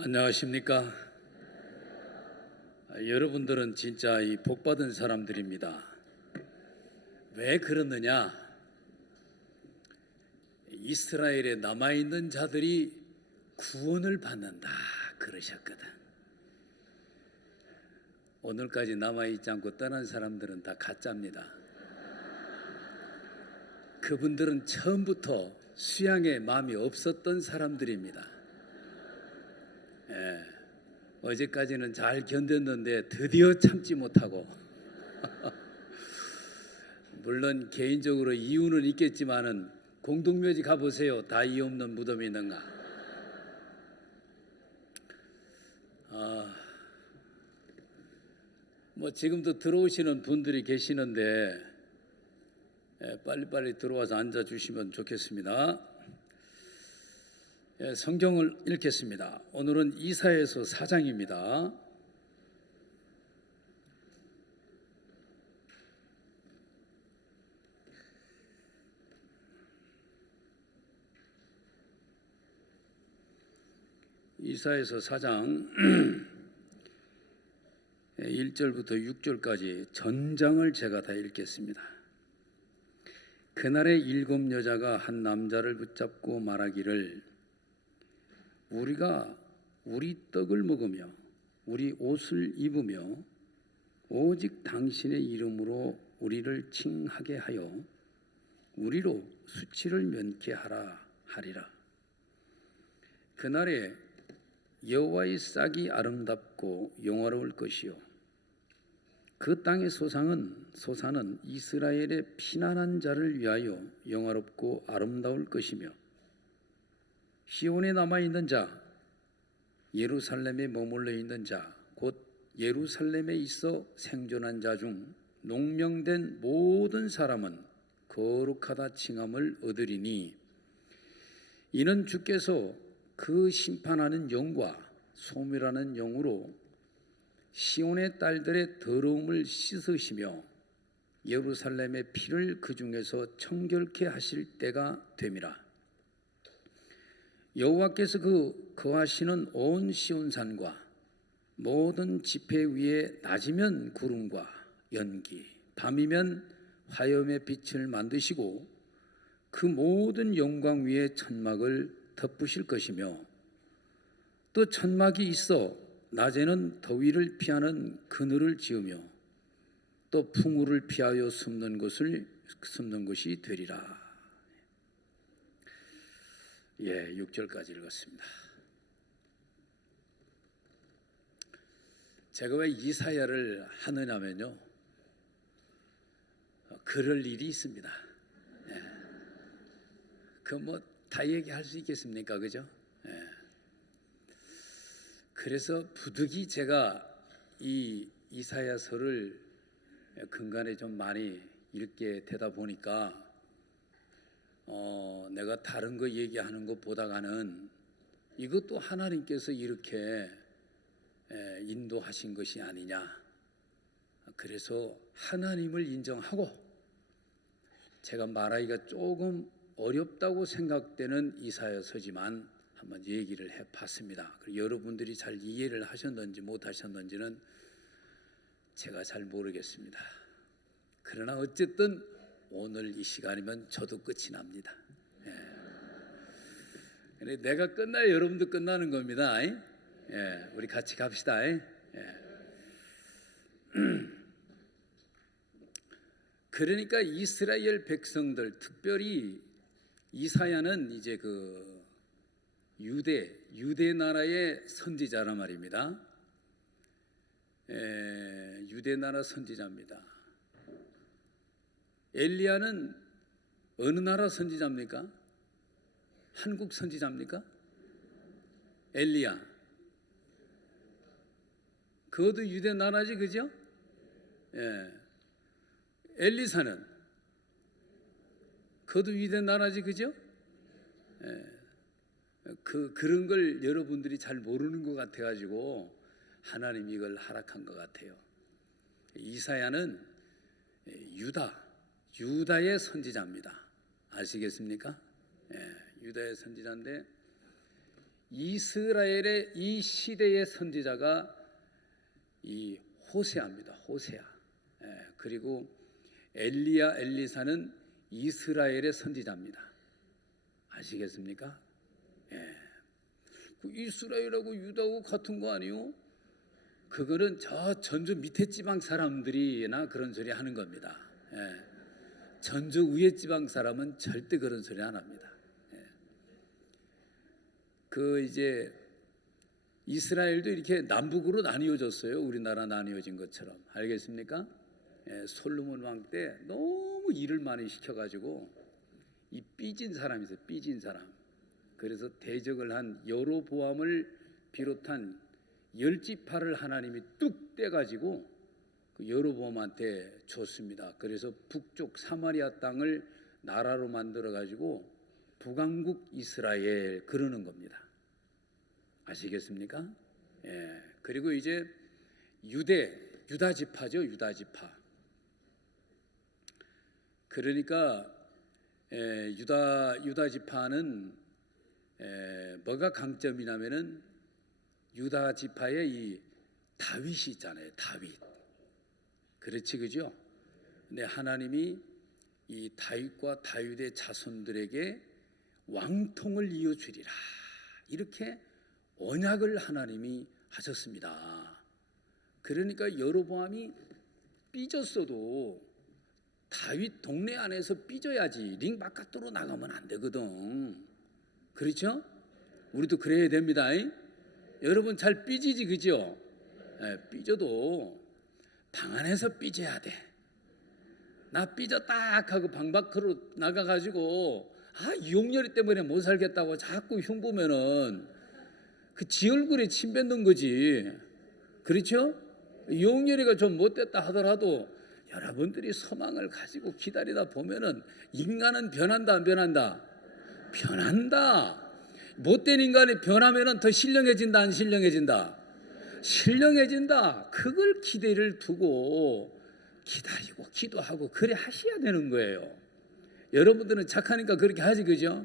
안녕하십니까? 여러분들은 진짜 이 복받은 사람들입니다. 왜 그러느냐? 이스라엘에 남아있는 자들이 구원을 받는다 그러셨거든. 오늘까지 남아있지 않고 떠난 사람들은 다 가짜입니다. 그분들은 처음부터 수양의 마음이 없었던 사람들입니다. 어제까지는 잘 견뎠는데 드디어 참지 못하고 물론 개인적으로 이유는 있겠지만은 공동묘지 가보세요. 다 이유 없는 무덤이 있는가? 뭐 지금도 들어오시는 분들이 계시는데 빨리빨리 들어와서 앉아주시면 좋겠습니다. 성경을 읽겠습니다. 오늘은 이사야서 4장입니다. 이사야서 4장 1절부터 6절까지 전장을 제가 다 읽겠습니다. 그날에 7 여자가 한 남자를 붙잡고 말하기를 우리가 우리 떡을 먹으며 우리 옷을 입으며 오직 당신의 이름으로 우리를 칭하게 하여 우리로 수치를 면케 하라 하리라. 그날에 여호와의 싹이 아름답고 영화로울 것이요 그 땅의 소산은 이스라엘의 피난한 자를 위하여 영화롭고 아름다울 것이며 시온에 남아있는 자, 예루살렘에 머물러 있는 자, 곧 예루살렘에 있어 생존한 자 중 농명된 모든 사람은 거룩하다 칭함을 얻으리니 이는 주께서 그 심판하는 영과 소멸하는 영으로 시온의 딸들의 더러움을 씻으시며 예루살렘의 피를 그 중에서 청결케 하실 때가 됨이라. 여호와께서 거하시는 온 시온산과 모든 지폐 위에 낮이면 구름과 연기, 밤이면 화염의 빛을 만드시고 그 모든 영광 위에 천막을 덮으실 것이며 또 천막이 있어 낮에는 더위를 피하는 그늘을 지으며 또 풍우를 피하여 숨는 것이 되리라. 6절까지 읽었습니다. 제가 왜 이사야를 하느냐면요, 그럴 일이 있습니다. 그 뭐 다 얘기할 수 있겠습니까, 그죠? 그래서 부득이 제가 이 이사야서를 근간에 좀 많이 읽게 되다 보니까 내가 다른 거 얘기하는 거 보다가는 이것도 하나님께서 이렇게 인도하신 것이 아니냐. 그래서 하나님을 인정하고 제가 말하기가 조금 어렵다고 생각되는 이사야서지만 한번 얘기를 해봤습니다. 여러분들이 잘 이해를 하셨는지 못하셨는지는 제가 잘 모르겠습니다. 그러나 어쨌든 오늘 이 시간이면 저도 끝이 납니다. 내가 끝나야 여러분도 끝나는 겁니다. 우리 같이 갑시다. 그러니까 이스라엘 백성들, 특별히 이사야는 이제 그 유대 나라의 선지자란 말입니다. 유대 나라 선지자입니다. 엘리야는 어느 나라 선지자입니까? 한국 선지자입니까? 엘리야. 그것도 유대 나라지, 그죠? 엘리사는 그것도 유대 나라지, 그죠? 그런 걸 여러분들이 잘 모르는 것 같아가지고 하나님 이걸 허락한 것 같아요. 이사야는 유다의 선지자입니다. 아시겠습니까? 유다의 선지자인데 이스라엘의 이 시대의 선지자가 이 호세아입니다. 호세아. 그리고 엘리야, 엘리사는 이스라엘의 선지자입니다. 아시겠습니까? 그 이스라엘하고 유다하고 같은 거 아니요? 그거는 저 전주 밑에 지방 사람들이나 그런 소리 하는 겁니다. 전주 위에 지방 사람은 절대 그런 소리 안 합니다. 그 이제 이스라엘도 이렇게 남북으로 나뉘어졌어요. 우리나라 나뉘어진 것처럼. 알겠습니까? 솔로몬 왕 때 너무 일을 많이 시켜가지고 이 삐진 사람이 있어요. 삐진 사람. 그래서 대적을 한 여로보암을 비롯한 10지파를 하나님이 뚝 떼가지고 그 여로보암한테 줬습니다. 그래서 북쪽 사마리아 땅을 나라로 만들어가지고 북왕국 이스라엘 그러는 겁니다. 아시겠습니까? 그리고 이제 유다 지파죠. 유다 지파. 그러니까 유다 지파는 뭐가 강점이냐면은 유다 지파의 이 다윗이 있잖아요. 다윗. 그렇지, 그죠? 근데 하나님이 이 다윗과 다윗의 자손들에게 왕통을 이어주리라 이렇게 언약을 하나님이 하셨습니다. 그러니까 여로보암이 삐졌어도 다윗 동네 안에서 삐져야지 링 바깥으로 나가면 안 되거든. 그렇죠? 우리도 그래야 됩니다. 여러분 잘 삐지지, 그죠? 삐져도 방 안에서 삐져야 돼. 나 삐졌다 하고 방 밖으로 나가가지고 이용렬이 때문에 못 살겠다고 자꾸 흉보면은 그 지 얼굴에 침 뱉는 거지. 그렇죠? 이용렬이가 좀 못됐다 하더라도 여러분들이 소망을 가지고 기다리다 보면은 인간은 변한다, 안 변한다? 변한다. 못된 인간이 변하면은 더 신령해진다, 안 신령해진다? 신령해진다. 그걸 기대를 두고 기다리고 기도하고 그래 하셔야 되는 거예요. 여러분들은 착하니까 그렇게 하지, 그죠?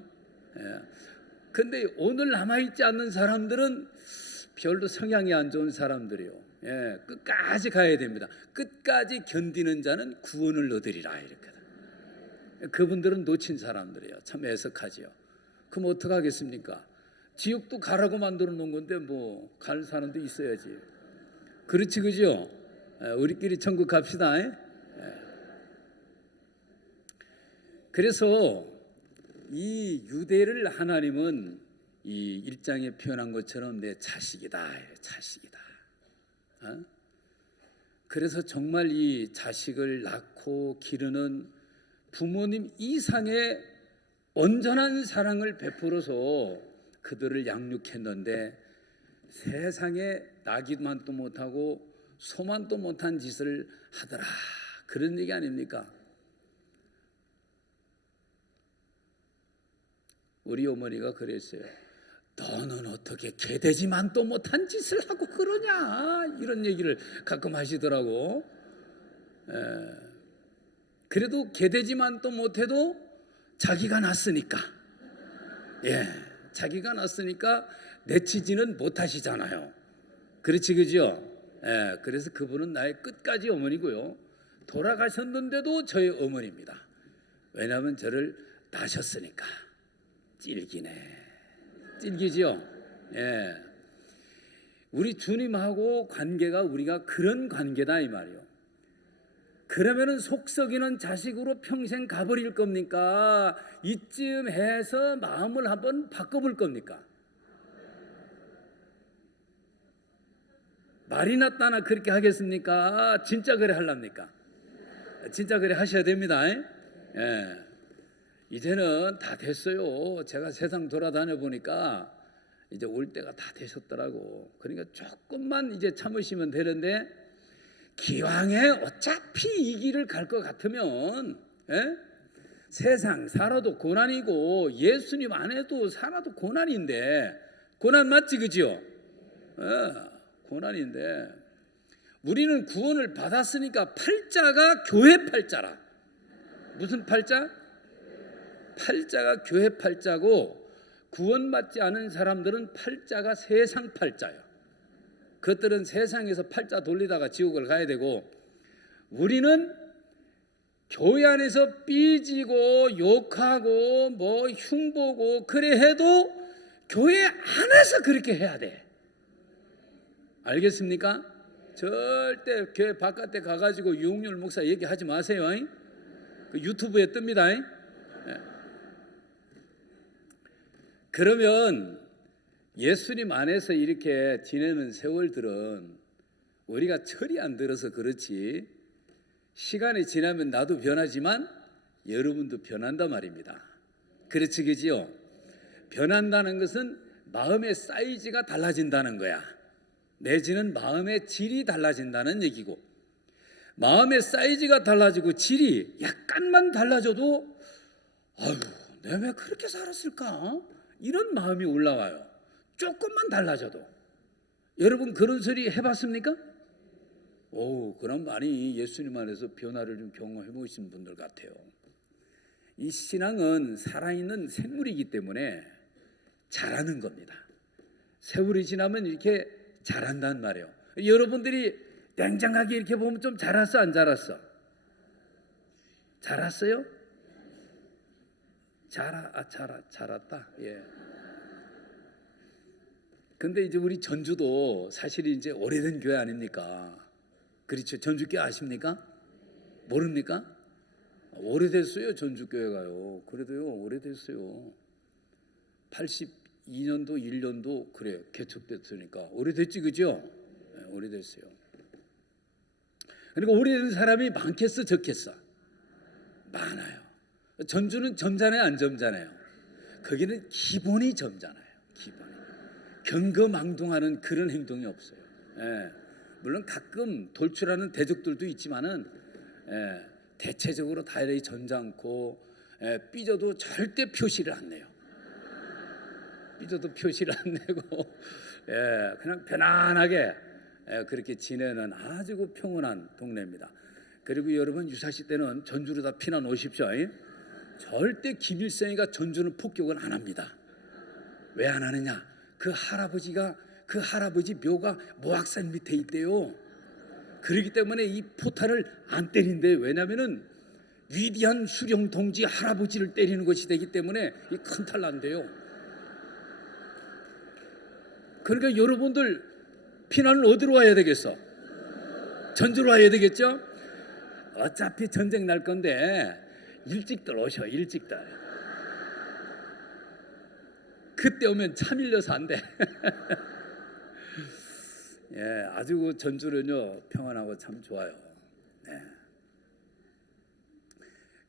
근데 오늘 남아있지 않는 사람들은 별로 성향이 안 좋은 사람들이요. 끝까지 가야 됩니다. 끝까지 견디는 자는 구원을 얻으리라 이렇게. 그분들은 놓친 사람들이에요. 참 애석하지요. 그럼 어떻게 하겠습니까? 지옥도 가라고 만들어 놓은 건데 뭐 갈 사람도 있어야지. 그렇지, 그죠? 우리끼리 천국 갑시다. 그래서 이 유대를 하나님은 이 1장에 표현한 것처럼 내 자식이다. 자식이다. 그래서 정말 이 자식을 낳고 기르는 부모님 이상의 온전한 사랑을 베풀어서 그들을 양육했는데 세상에 나기만도 못하고 소만도 못한 짓을 하더라. 그런 얘기 아닙니까? 우리 어머니가 그랬어요. 너는 어떻게 개돼지만도 못한 짓을 하고 그러냐 이런 얘기를 가끔 하시더라고. 그래도 개돼지만도 못해도 자기가 낳았으니까 자기가 낳았으니까 내치지는 못하시잖아요. 그렇지, 그죠? 그래서 그분은 나의 끝까지 어머니고요. 돌아가셨는데도 저의 어머니입니다. 왜냐하면 저를 낳으셨으니까. 찔기네. 찔기죠? 우리 주님하고 관계가 우리가 그런 관계다 이 말이요. 그러면은 속썩이는 자식으로 평생 가버릴 겁니까? 이쯤 해서 마음을 한번 바꿔볼 겁니까? 말이나 따나 그렇게 하겠습니까? 진짜 그래 하랍니까? 진짜 그래 하셔야 됩니다. 이제는 다 됐어요. 제가 세상 돌아다녀 보니까 이제 올 때가 다 되셨더라고. 그러니까 조금만 이제 참으시면 되는데 기왕에 어차피 이 길을 갈 것 같으면 세상 살아도 고난이고 예수님 안에도 살아도 고난인데 고난 맞지, 그죠? 고난인데 우리는 구원을 받았으니까 팔자가 교회 팔자라. 무슨 팔자? 팔자가 교회 팔자고 구원받지 않은 사람들은 팔자가 세상 팔자예요. 그것들은 세상에서 팔자 돌리다가 지옥을 가야 되고, 우리는 교회 안에서 삐지고 욕하고 뭐 흉보고 그래 해도 교회 안에서 그렇게 해야 돼. 알겠습니까? 절대 교회 바깥에 가가지고 유흥률 목사 얘기하지 마세요. 그 유튜브에 뜹니다. 그러면 예수님 안에서 이렇게 지내는 세월들은 우리가 철이 안 들어서 그렇지, 시간이 지나면 나도 변하지만 여러분도 변한단 말입니다. 그렇지, 그지요? 변한다는 것은 마음의 사이즈가 달라진다는 거야. 내지는 마음의 질이 달라진다는 얘기고, 마음의 사이즈가 달라지고 질이 약간만 달라져도 아유, 내가 왜 그렇게 살았을까? 이런 마음이 올라와요. 조금만 달라져도. 여러분 그런 소리 해봤습니까? 오, 그럼 많이 예수님 안에서 변화를 좀 경험해 보신 분들 같아요. 이 신앙은 살아있는 생물이기 때문에 자라는 겁니다. 세월이 지나면 이렇게 자란단 말이에요. 여러분들이 냉정하게 이렇게 보면 좀 자랐어, 안 자랐어? 자랐어요? 자랐다. 예. 근데 이제 우리 전주도 사실 이제 오래된 교회 아닙니까? 그렇죠. 전주교회 아십니까? 모릅니까? 오래됐어요, 전주교회가요. 그래도요, 오래됐어요. 82년도, 1년도 그래 개척됐으니까 오래됐지, 그죠? 네, 오래됐어요. 그러니까 오래된 사람이 많겠어, 적겠어? 많아요. 전주는 점잖아요, 안 점잖아요? 거기는 기본이 점잖아요. 기본이. 경거망동하는 그런 행동이 없어요. 예. 물론 가끔 돌출하는 대적들도 있지만은, 예, 대체적으로 다이어리 점잖고, 예, 삐져도 절대 표시를 안 내요. 삐져도 표시를 안 내고, 예, 그냥 편안하게, 예, 그렇게 지내는 아주 평온한 동네입니다. 그리고 여러분 유사시 때는 전주로 다 피난 오십시오. 절대 김일성이가 전주는 폭격을 안 합니다. 왜 안 하느냐? 그 할아버지 묘가 모악산 밑에 있대요. 그렇기 때문에 이 포탄을 안 때린대요. 왜냐하면은 위대한 수령 동지 할아버지를 때리는 것이 되기 때문에 이 큰 탈 난대요. 그러니까 여러분들 피난을 어디로 와야 되겠어? 전주로 와야 되겠죠? 어차피 전쟁 날 건데 일찍들 오셔, 일찍들. 그때 오면 차 밀려서 안 돼. 예, 아주 전주는요 평안하고 참 좋아요. 네.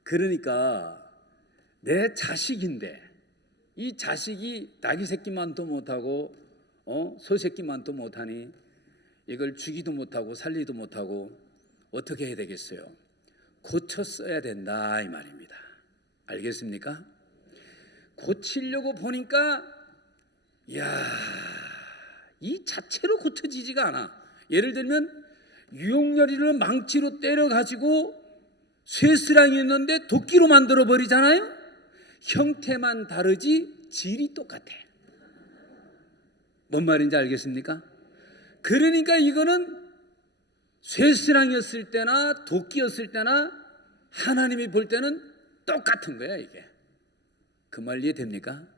그러니까 내 자식인데 이 자식이 낙이 새끼만도 못하고 소 새끼만도 못하니 이걸 죽이도 못하고 살리도 못하고 어떻게 해야 되겠어요? 고쳐 써야 된다 이 말입니다. 알겠습니까? 고치려고 보니까 이 자체로 고쳐지지가 않아. 예를 들면 유용열이를 망치로 때려가지고 쇠스랑이었는데 도끼로 만들어 버리잖아요. 형태만 다르지 질이 똑같아. 뭔 말인지 알겠습니까? 그러니까 이거는 쇠스랑이었을 때나 도끼였을 때나 하나님이 볼 때는 똑같은 거야 이게. 그 말 이해됩니까?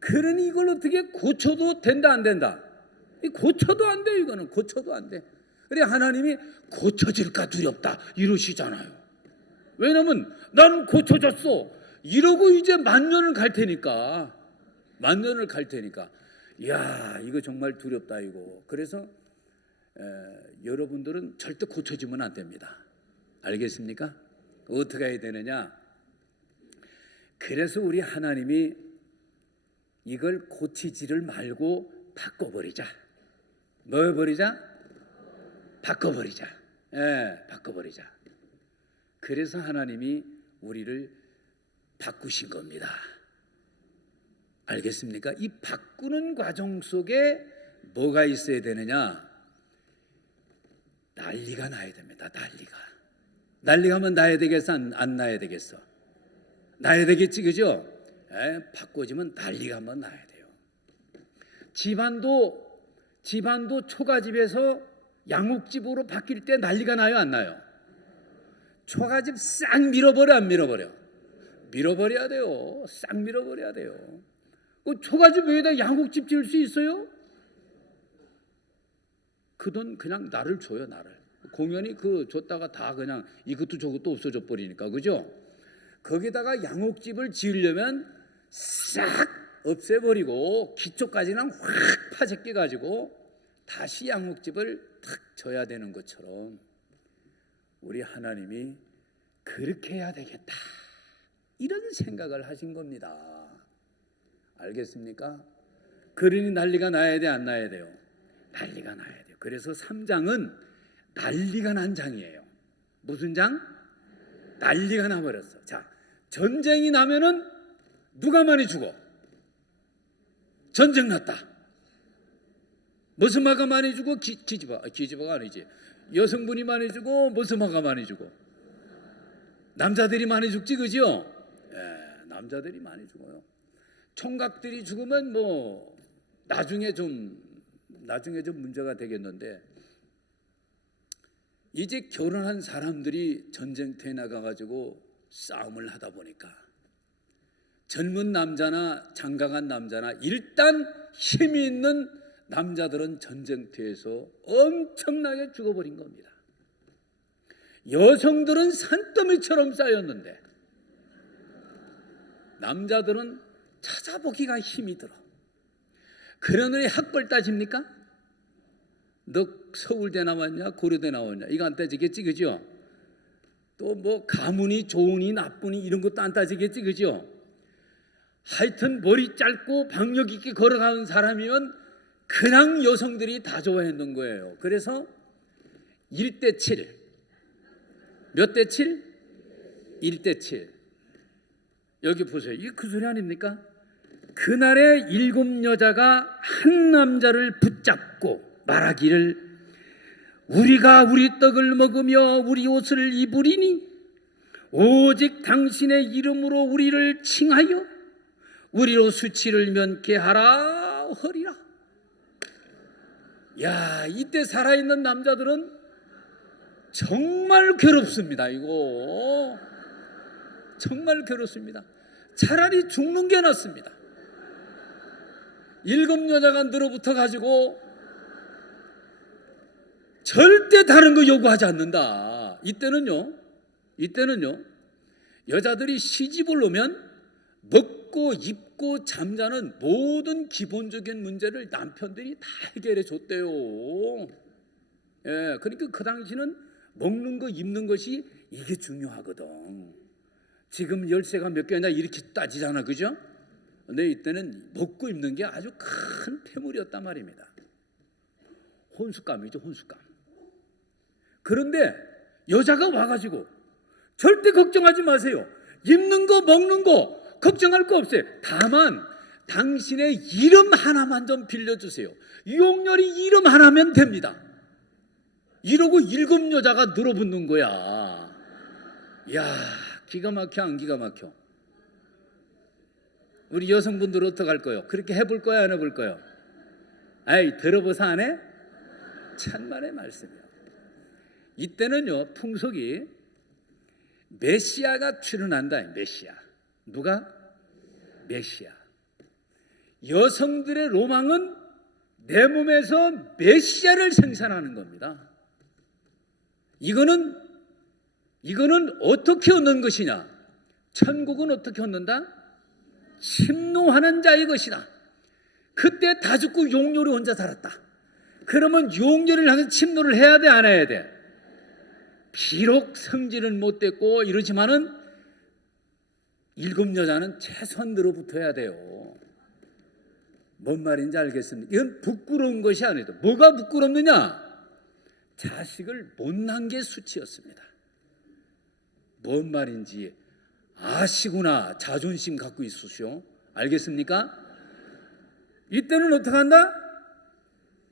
그러니 이걸 어떻게 고쳐도 된다 안 된다? 고쳐도 안 돼. 이거는 고쳐도 안 돼. 그래 하나님이 고쳐질까 두렵다 이러시잖아요. 왜냐면 난 고쳐졌어 이러고 이제 만년을 갈 테니까. 이야 이거 정말 두렵다 이거. 그래서 여러분들은 절대 고쳐지면 안 됩니다. 알겠습니까? 어떻게 해야 되느냐? 그래서 우리 하나님이 이걸 고치지를 말고 바꿔버리자. 뭐 버리자? 바꿔버리자. 예, 바꿔버리자. 그래서 하나님이 우리를 바꾸신 겁니다. 알겠습니까? 이 바꾸는 과정 속에 뭐가 있어야 되느냐? 난리가 나야 됩니다. 난리가 하면 나야 되겠어? 안 나야 되겠어? 나야 되겠지, 그죠? 바꿔지면 난리가 한번 나야 돼요. 집안도 초가집에서 양옥집으로 바뀔 때 난리가 나요, 안 나요? 초가집 싹 밀어버려, 안 밀어버려? 밀어버려야 돼요. 싹 밀어버려야 돼요. 그 초가집 위에다 양옥집 지을 수 있어요? 그 돈 그냥 나를 줘요, 나를. 공연히 그 줬다가 다 그냥 이것도 저것도 없어져 버리니까, 그죠? 거기다가 양옥집을 지으려면 싹 없애버리고 기초까지는 확 파재껴 가지고 다시 양옥집을 탁 져야 되는 것처럼 우리 하나님이 그렇게 해야 되겠다, 이런 생각을 하신 겁니다. 알겠습니까? 그러니 난리가 나야 돼, 안 나야 돼요? 난리가 나야 돼요. 그래서 3장은 난리가 난 장이에요. 무슨 장? 난리가 나버렸어. 자, 전쟁이 나면은 누가 많이 죽어? 전쟁 났다. 머스마가 많이 죽어? 기지바가 아니지. 여성분이 많이 죽어? 머스마가 많이 죽어? 남자들이 많이 죽지, 그죠? 남자들이 많이 죽어요. 총각들이 죽으면 뭐 나중에 좀 문제가 되겠는데, 이제 결혼한 사람들이 전쟁터에 나가가지고 싸움을 하다 보니까 젊은 남자나 장가간 남자나 일단 힘이 있는 남자들은 전쟁터에서 엄청나게 죽어버린 겁니다. 여성들은 산더미처럼 쌓였는데 남자들은 찾아보기가 힘이 들어. 그러느니 학벌 따집니까? 너 서울대 나왔냐, 고려대 나왔냐, 이거 안 따지겠지, 그죠? 또 뭐 가문이 좋으니 나쁘니 이런 것도 안 따지겠지, 그죠? 하여튼 머리 짧고 박력 있게 걸어가는 사람이면 그냥 여성들이 다 좋아했는 거예요. 그래서 1대 7. 몇 대 7? 1대 7. 여기 보세요. 이게 그 소리 아닙니까? 그날에 7 여자가 한 남자를 붙잡고 말하기를, 우리가 우리 떡을 먹으며 우리 옷을 입으리니 오직 당신의 이름으로 우리를 칭하여 우리로 수치를 면케하라 허리라. 야, 이때 살아있는 남자들은 정말 괴롭습니다. 이거 정말 괴롭습니다. 차라리 죽는 게 낫습니다. 7 여자가 늘어붙어 가지고 절대 다른 거 요구하지 않는다. 이때는요 여자들이 시집을 오면 먹고 입고 잠자는 모든 기본적인 문제를 남편들이 다 해결해 줬대요. 그러니까 그 당시는 먹는 거 입는 것이 이게 중요하거든. 지금 열쇠가 몇 개냐 이렇게 따지잖아, 그죠? 근데 이때는 먹고 입는 게 아주 큰 패물이었단 말입니다. 혼수감이죠, 혼수감. 그런데 여자가 와가지고 절대 걱정하지 마세요. 입는 거 먹는 거 걱정할 거 없어요. 다만 당신의 이름 하나만 좀 빌려주세요. 용렬이 이름 하나면 됩니다. 이러고 7 여자가 늘어붙는 거야. 야, 기가 막혀, 안 기가 막혀? 우리 여성분들 어떡할 거예요? 그렇게 해볼 거야, 안 해볼 거예요? 아이, 들어보사 안 해? 천만의 말씀이요. 이때는요, 풍속이 메시아가 출현한다. 메시아. 누가? 메시아. 여성들의 로망은 내 몸에서 메시아를 생산하는 겁니다. 이거는 어떻게 얻는 것이냐? 천국은 어떻게 얻는다? 침노하는 자의 것이다. 그때 다 죽고 용렬이 혼자 살았다. 그러면 용렬을 향해서 침노를 해야 돼, 안 해야 돼? 비록 성질은 못됐고 이러지만은 7 여자는 최소한 늘어붙어야 돼요. 뭔 말인지 알겠습니까? 이건 부끄러운 것이 아니다. 뭐가 부끄럽느냐? 자식을 못 낳은 게 수치였습니다. 뭔 말인지 아시구나. 자존심 갖고 있으시오. 알겠습니까? 이때는 어떻게 한다?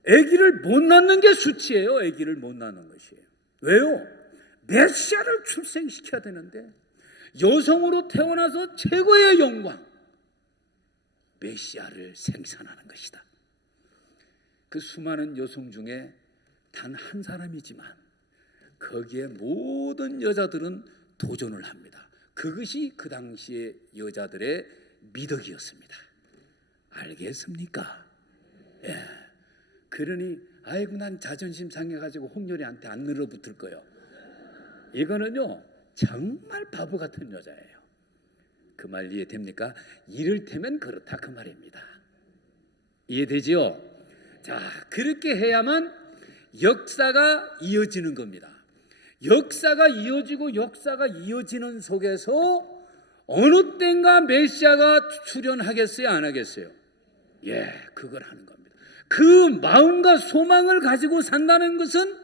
아기를 못 낳는 게 수치예요. 아기를 못 낳는 것이에요. 왜요? 메시아를 출생시켜야 되는데, 여성으로 태어나서 최고의 영광, 메시아를 생산하는 것이다. 그 수많은 여성 중에 단 한 사람이지만 거기에 모든 여자들은 도전을 합니다. 그것이 그 당시의 여자들의 미덕이었습니다. 알겠습니까? 예. 그러니 아이고 난 자존심 상해가지고 홍렬이한테 안 늘어붙을 거요. 이거는요 정말 바보 같은 여자예요. 그 말 이해됩니까? 이를테면 그렇다 그 말입니다. 이해되지요? 자, 그렇게 해야만 역사가 이어지는 겁니다. 역사가 이어지고 역사가 이어지는 속에서 어느 땐가 메시아가 출현하겠어요? 안 하겠어요? 예, 그걸 하는 겁니다. 그 마음과 소망을 가지고 산다는 것은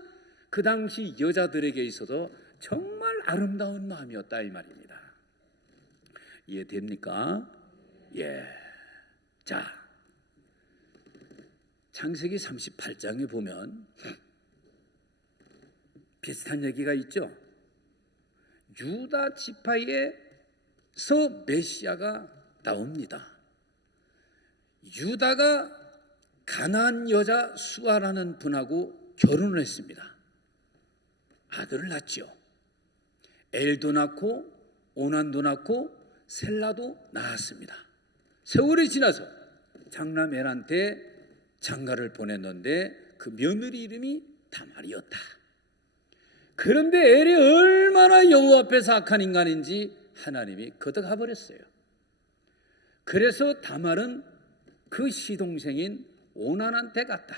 그 당시 여자들에게 있어서 정말 아름다운 마음이었다 이 말입니다. 이해됩니까? 예. 자, 창세기 38장에 보면 비슷한 얘기가 있죠. 유다 지파에서 메시아가 나옵니다. 유다가 가나안 여자 수아라는 분하고 결혼을 했습니다. 아들을 낳지요. 엘도 낳고 오난도 낳고 셀라도 낳았습니다. 세월이 지나서 장남 엘한테 장가를 보냈는데 그 며느리 이름이 다말이었다. 그런데 엘이 얼마나 여호와 앞에서 악한 인간인지 하나님이 거둬가 버렸어요. 그래서 다말은 그 시동생인 오난한테 갔다.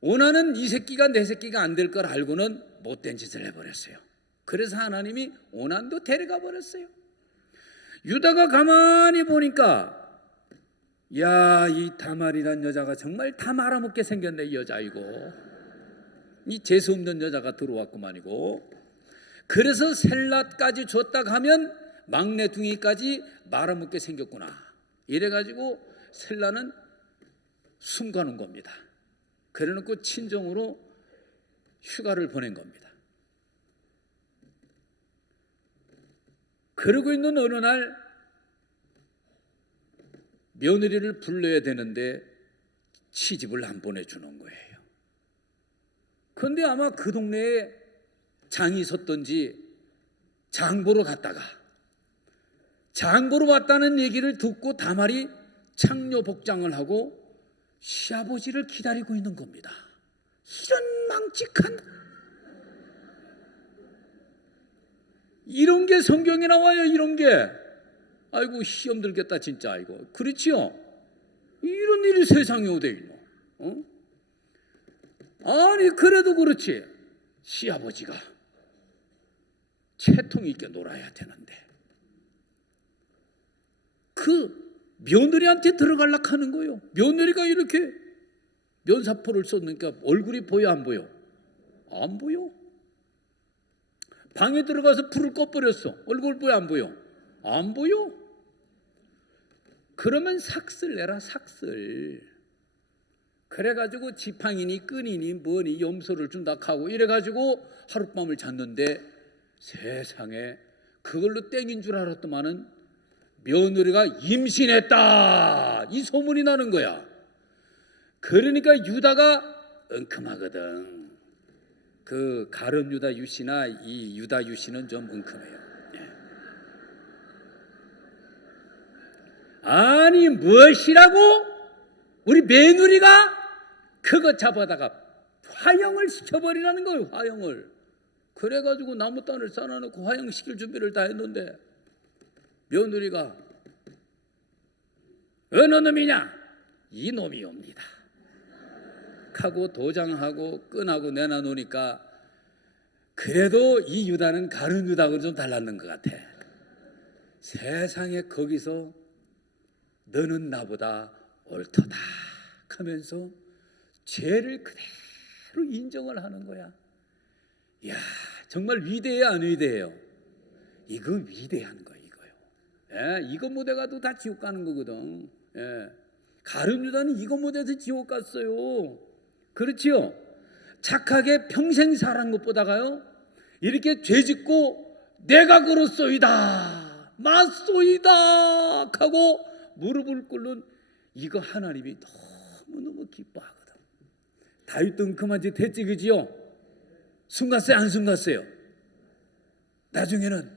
오난은 이 새끼가 내 새끼가 안 될 걸 알고는 못된 짓을 해버렸어요. 그래서 하나님이 오난도 데려가 버렸어요. 유다가 가만히 보니까 야, 이 다말이란 여자가 정말 다 말아먹게 생겼네. 이 여자 이거 이 재수없는 여자가 들어왔구만이고. 그래서 셀라까지 줬다 가면 막내둥이까지 말아먹게 생겼구나. 이래가지고 셀라는 숨가는 겁니다. 그래놓고 친정으로 휴가를 보낸 겁니다. 그러고 있는 어느 날 며느리를 불러야 되는데 시집을 안 보내주는 거예요. 그런데 아마 그 동네에 장이 섰던지 장보러 갔다가 장보러 왔다는 얘기를 듣고 다말이 창녀 복장을 하고 시아버지를 기다리고 있는 겁니다. 이런 망측한, 이런 게 성경에 나와요. 이런 게 아이고 시험 들겠다 진짜. 이거 그렇지요? 이런 일이 세상에 어디 있노? 아니 그래도 그렇지 시아버지가 채통 있게 놀아야 되는데 그 며느리한테 들어가려고 하는 거예요. 며느리가 이렇게 면사포를 썼으니까 얼굴이 보여 안 보여? 안 보여. 방에 들어가서 불을 꺼버렸어. 얼굴 보여 안 보여? 안 보여. 그러면 삭슬 내라 삭슬. 그래가지고 지팡이니 끈이니 뭐니 염소를 준다 하고 이래가지고 하룻밤을 잤는데 세상에 그걸로 땡인 줄 알았더만은 며느리가 임신했다 이 소문이 나는 거야. 그러니까 유다가 엉큼하거든. 그 가룟 유다 유씨나 이 유다 유씨는 좀 엉큼해요. 아니 무엇이라고? 우리 며느리가 그거 잡아다가 화형을 시켜버리라는 거예요. 화형을. 그래가지고 나무단을 쌓아놓고 화형시킬 준비를 다 했는데 며느리가 어느 놈이냐? 이 놈이옵니다 하고 도장하고 끈하고 내놔놓으니까 그래도 이 유다는 가룟 유다하고 좀 달랐는 것 같아. 세상에 거기서 너는 나보다 옳도다 하면서 죄를 그대로 인정을 하는 거야. 이야 정말 위대해요 안 위대해요? 이거 위대한 거예요. 이거요. 예, 이거 못 해가도 다 지옥 가는 거거든. 예. 가룟 유다는 이거 못해서 지옥 갔어요. 그렇지요? 착하게 평생 살한 것보다가요 이렇게 죄짓고 내가 그렇소이다 맞소이다 하고 무릎을 꿇는 이거 하나님이 너무너무 기뻐하거든. 다윗도 은큼한 짓 했지, 그지요? 숨갔어요, 안 숨갔어요? 나중에는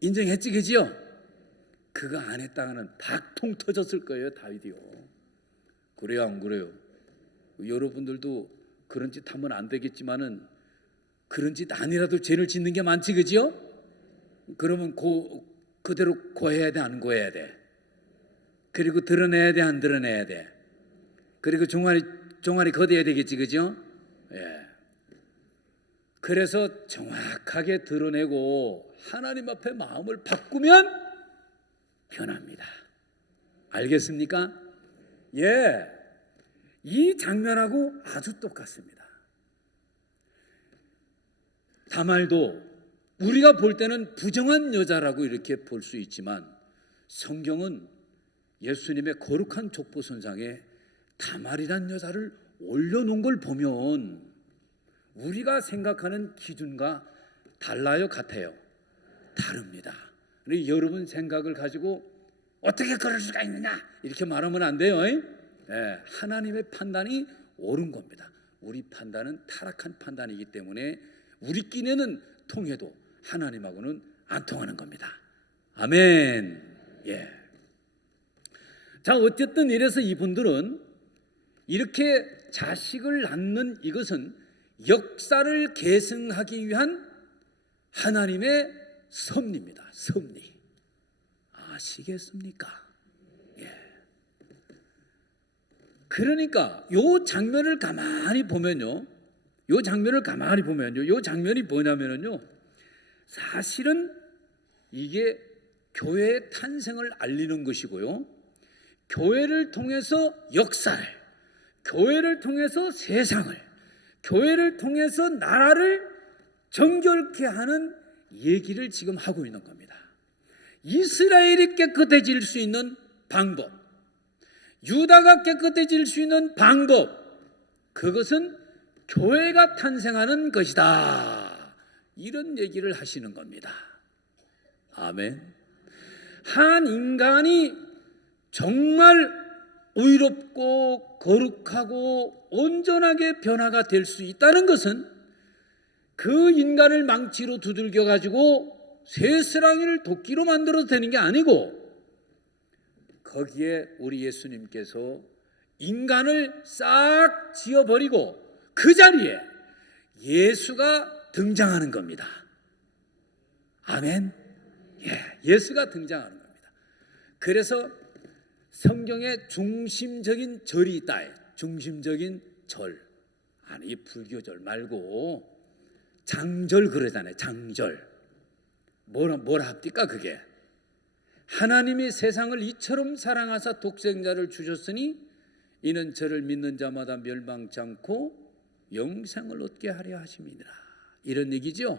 인정했지, 그지요? 그거 안 했다가는 박통 터졌을 거예요, 다윗이요. 그래요, 안 그래요? 여러분들도 그런 짓 하면 안 되겠지만은 그런 짓 아니라도 죄를 짓는 게 많지, 그지요? 그러면 그대로 고해야 돼, 안 고해야 돼? 그리고 드러내야 돼, 안 드러내야 돼? 그리고 종아리 걷어야 되겠지, 그죠? 예. 그래서 정확하게 드러내고 하나님 앞에 마음을 바꾸면 변합니다. 알겠습니까? 예. 이 장면하고 아주 똑같습니다. 다말도 우리가 볼 때는 부정한 여자라고 이렇게 볼 수 있지만 성경은 예수님의 거룩한 족보선상에 다말이란 여자를 올려놓은 걸 보면 우리가 생각하는 기준과 달라요, 같아요? 다릅니다. 여러분 생각을 가지고 어떻게 그럴 수가 있느냐 이렇게 말하면 안 돼요. 예, 하나님의 판단이 옳은 겁니다. 우리 판단은 타락한 판단이기 때문에 우리끼리는 통해도 하나님하고는 안 통하는 겁니다. 아멘. 예. 자, 어쨌든 이래서 이분들은 이렇게 자식을 낳는 이것은 역사를 계승하기 위한 하나님의 섭리입니다. 섭리. 아시겠습니까? 예. 그러니까 요 장면을 가만히 보면요. 요 장면이 뭐냐면요. 사실은 이게 교회의 탄생을 알리는 것이고요. 교회를 통해서 역사를, 교회를 통해서 세상을, 교회를 통해서 나라를 정결케 하는 얘기를 지금 하고 있는 겁니다. 이스라엘이 깨끗해질 수 있는 방법, 유다가 깨끗해질 수 있는 방법, 그것은 교회가 탄생하는 것이다. 이런 얘기를 하시는 겁니다. 아멘. 한 인간이 정말 의롭고 거룩하고 온전하게 변화가 될 수 있다는 것은 그 인간을 망치로 두들겨 가지고 쇠스랑이를 도끼로 만들어도 되는 게 아니고 거기에 우리 예수님께서 인간을 싹 지어버리고 그 자리에 예수가 등장하는 겁니다. 아멘. 예, 예수가 등장하는 겁니다. 그래서 성경에 중심적인 절이 있다. 중심적인 절. 아니, 불교절 말고 장절 그러잖아요. 장절. 뭐라 합니까 그게? 하나님이 세상을 이처럼 사랑하사 독생자를 주셨으니 이는 저를 믿는 자마다 멸망치 않고 영생을 얻게 하려 하심이니라. 이런 얘기죠.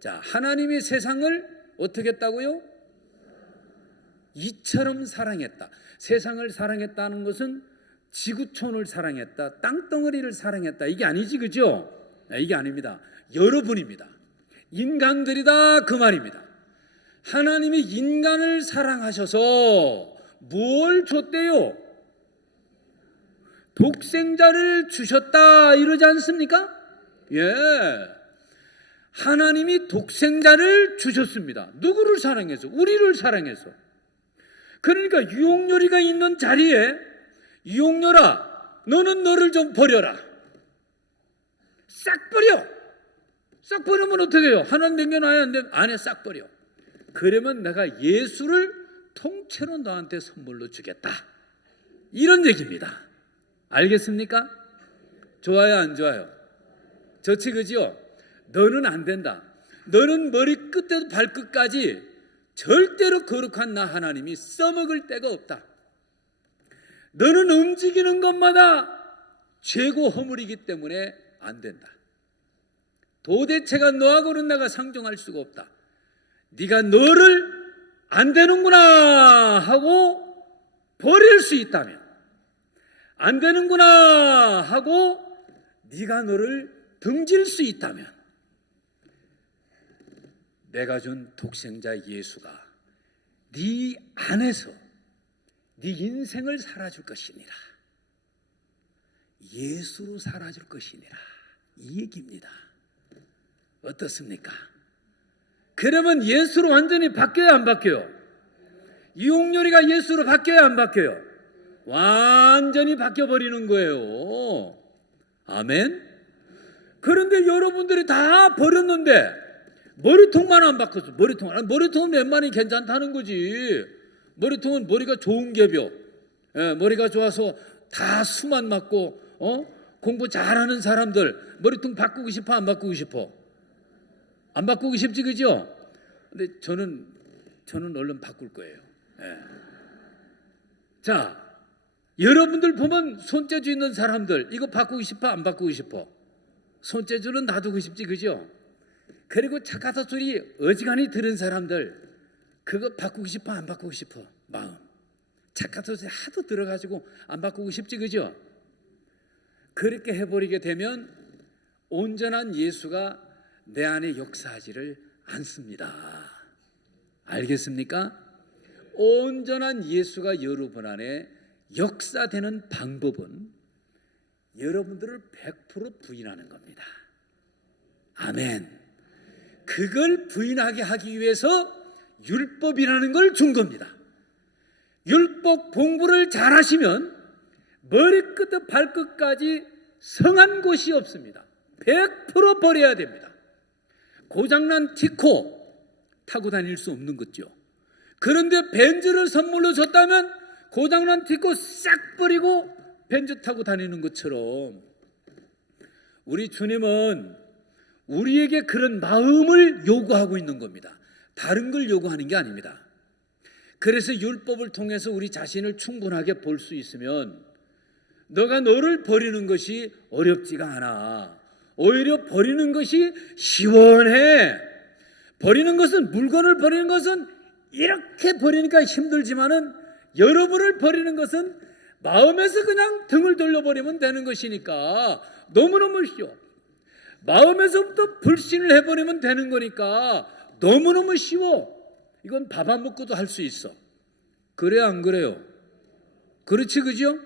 자, 하나님이 세상을 어떻게 했다고요? 이처럼 사랑했다. 세상을 사랑했다는 것은 지구촌을 사랑했다, 땅덩어리를 사랑했다, 이게 아니지, 그죠? 이게 아닙니다. 여러분입니다. 인간들이다, 그 말입니다. 하나님이 인간을 사랑하셔서 뭘 줬대요? 독생자를 주셨다 이러지 않습니까? 예. 하나님이 독생자를 주셨습니다. 누구를 사랑해서? 우리를 사랑해서. 그러니까 유혹요리가 있는 자리에 유혹요라, 너는 너를 좀 버려라. 싹 버려. 싹 버리면 어떻게 해요? 하나 남겨놔야 안 돼? 안에 싹 버려. 그러면 내가 예수를 통째로 너한테 선물로 주겠다. 이런 얘기입니다. 알겠습니까? 좋아요, 안 좋아요? 좋지, 그죠? 너는 안 된다. 너는 머리 끝에서 발끝까지 절대로 거룩한 나 하나님이 써먹을 데가 없다. 너는 움직이는 것마다 죄고 허물이기 때문에 안 된다. 도대체가 너하고는 내가 상종할 수가 없다. 네가 너를 안 되는구나 하고 버릴 수 있다면, 안 되는구나 하고 네가 너를 등질 수 있다면, 내가 준 독생자 예수가 네 안에서 네 인생을 살아줄 것이니라. 예수로 살아줄 것이니라. 이 얘기입니다. 어떻습니까? 그러면 예수로 완전히 바뀌어야 안 바뀌어요? 이옥렬이가 예수로 바뀌어야 안 바뀌어요? 완전히 바뀌어버리는 거예요. 아멘? 그런데 여러분들이 다 버렸는데 머리통만 안 바꿨어. 머리통은 웬만히 괜찮다는 거지. 머리통은 머리가 좋은 개벼. 머리가 좋아서 다 수만 맞고 공부 잘하는 사람들 머리통 바꾸고 싶어 안 바꾸고 싶어? 안 바꾸고 싶지, 그죠? 근데 저는 얼른 바꿀 거예요. 자, 여러분들 보면 손재주 있는 사람들 이거 바꾸고 싶어 안 바꾸고 싶어? 손재주는 놔두고 싶지, 그죠? 그리고 착하다 소리 어지간히 들은 사람들 그거 바꾸고 싶어 안 바꾸고 싶어? 마음 착하다 소리 하도 들어가지고 안 바꾸고 싶지, 그죠? 그렇게 해버리게 되면 온전한 예수가 내 안에 역사하지를 않습니다. 알겠습니까? 온전한 예수가 여러분 안에 역사되는 방법은 여러분들을 100% 부인하는 겁니다. 아멘. 그걸 부인하게 하기 위해서 율법이라는 걸 준 겁니다. 율법 공부를 잘하시면 머리끝부터 발끝까지 성한 곳이 없습니다. 100% 버려야 됩니다. 고장난 티코 타고 다닐 수 없는 거죠. 그런데 벤츠를 선물로 줬다면 고장난 티코 싹 버리고 벤츠 타고 다니는 것처럼 우리 주님은 우리에게 그런 마음을 요구하고 있는 겁니다. 다른 걸 요구하는 게 아닙니다. 그래서 율법을 통해서 우리 자신을 충분하게 볼 수 있으면 너가 너를 버리는 것이 어렵지가 않아. 오히려 버리는 것이 시원해. 버리는 것은, 물건을 버리는 것은 이렇게 버리니까 힘들지만은 여러분을 버리는 것은 마음에서 그냥 등을 돌려버리면 되는 것이니까 너무너무 쉬워. 마음에서부터 불신을 해버리면 되는 거니까 너무너무 쉬워. 이건 밥 안 먹고도 할 수 있어. 그래 안 그래요? 그렇지, 그죠?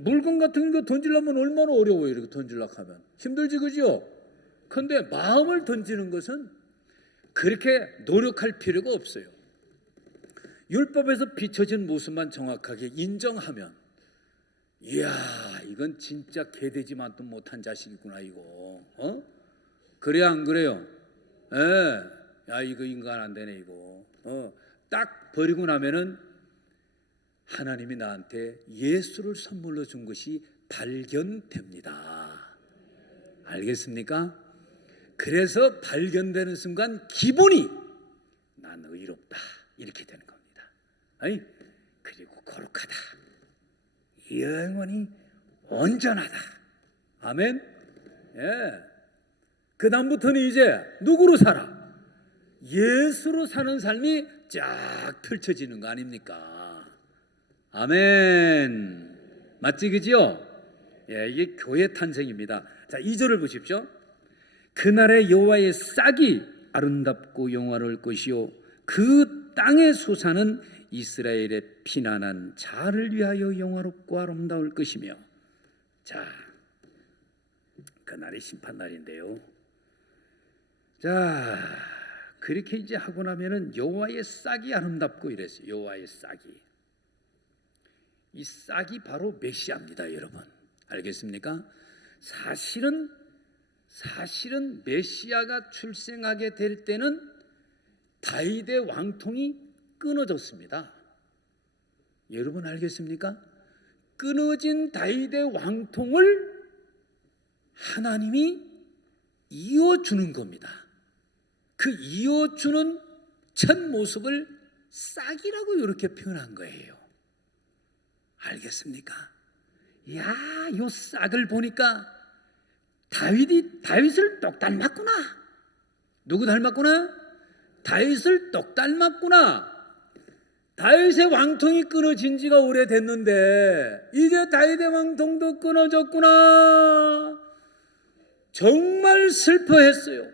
물건 같은 거 던지려면 얼마나 어려워요. 이렇게 던지려고 하면 힘들지, 그죠? 그런데 마음을 던지는 것은 그렇게 노력할 필요가 없어요. 율법에서 비춰진 모습만 정확하게 인정하면, 이야, 이건 진짜 개되지만도 못한 자식이구나 이거. 그래 안 그래요? 야, 이거 인간 안 되네 이거. 딱 버리고 나면은 하나님이 나한테 예수를 선물로 준 것이 발견됩니다. 알겠습니까? 그래서 발견되는 순간 기본이 난 의롭다 이렇게 되는 겁니다. 아니, 그리고 거룩하다, 영원히 온전하다. 아멘. 예. 그 다음부터는 이제 누구로 살아? 예수로 사는 삶이 쫙 펼쳐지는 거 아닙니까? 아멘. 맞지, 그지요? 예, 이게 교회 탄생입니다. 자, 2절을 보십시오. 그날의 여호와의 싹이 아름답고 영화로울 것이요 그 땅의 소산은 이스라엘의 피난한 자를 위하여 영화롭고 아름다울 것이며. 자, 그날이 심판날인데요. 자, 그렇게 이제 하고 나면은 여호와의 싹이 아름답고 이랬어요. 여호와의 싹이. 이 싹이 바로 메시아입니다, 여러분. 알겠습니까? 사실은 메시아가 출생하게 될 때는 다윗의 왕통이 끊어졌습니다. 여러분 알겠습니까? 끊어진 다윗의 왕통을 하나님이 이어주는 겁니다. 그 이어주는 첫 모습을 싹이라고 이렇게 표현한 거예요. 알겠습니까? 야, 요 싹을 보니까 다윗을 똑 닮았구나. 누구 닮았구나? 다윗을 똑 닮았구나. 다윗의 왕통이 끊어진 지가 오래됐는데 이제 다윗의 왕통도 끊어졌구나. 정말 슬퍼했어요.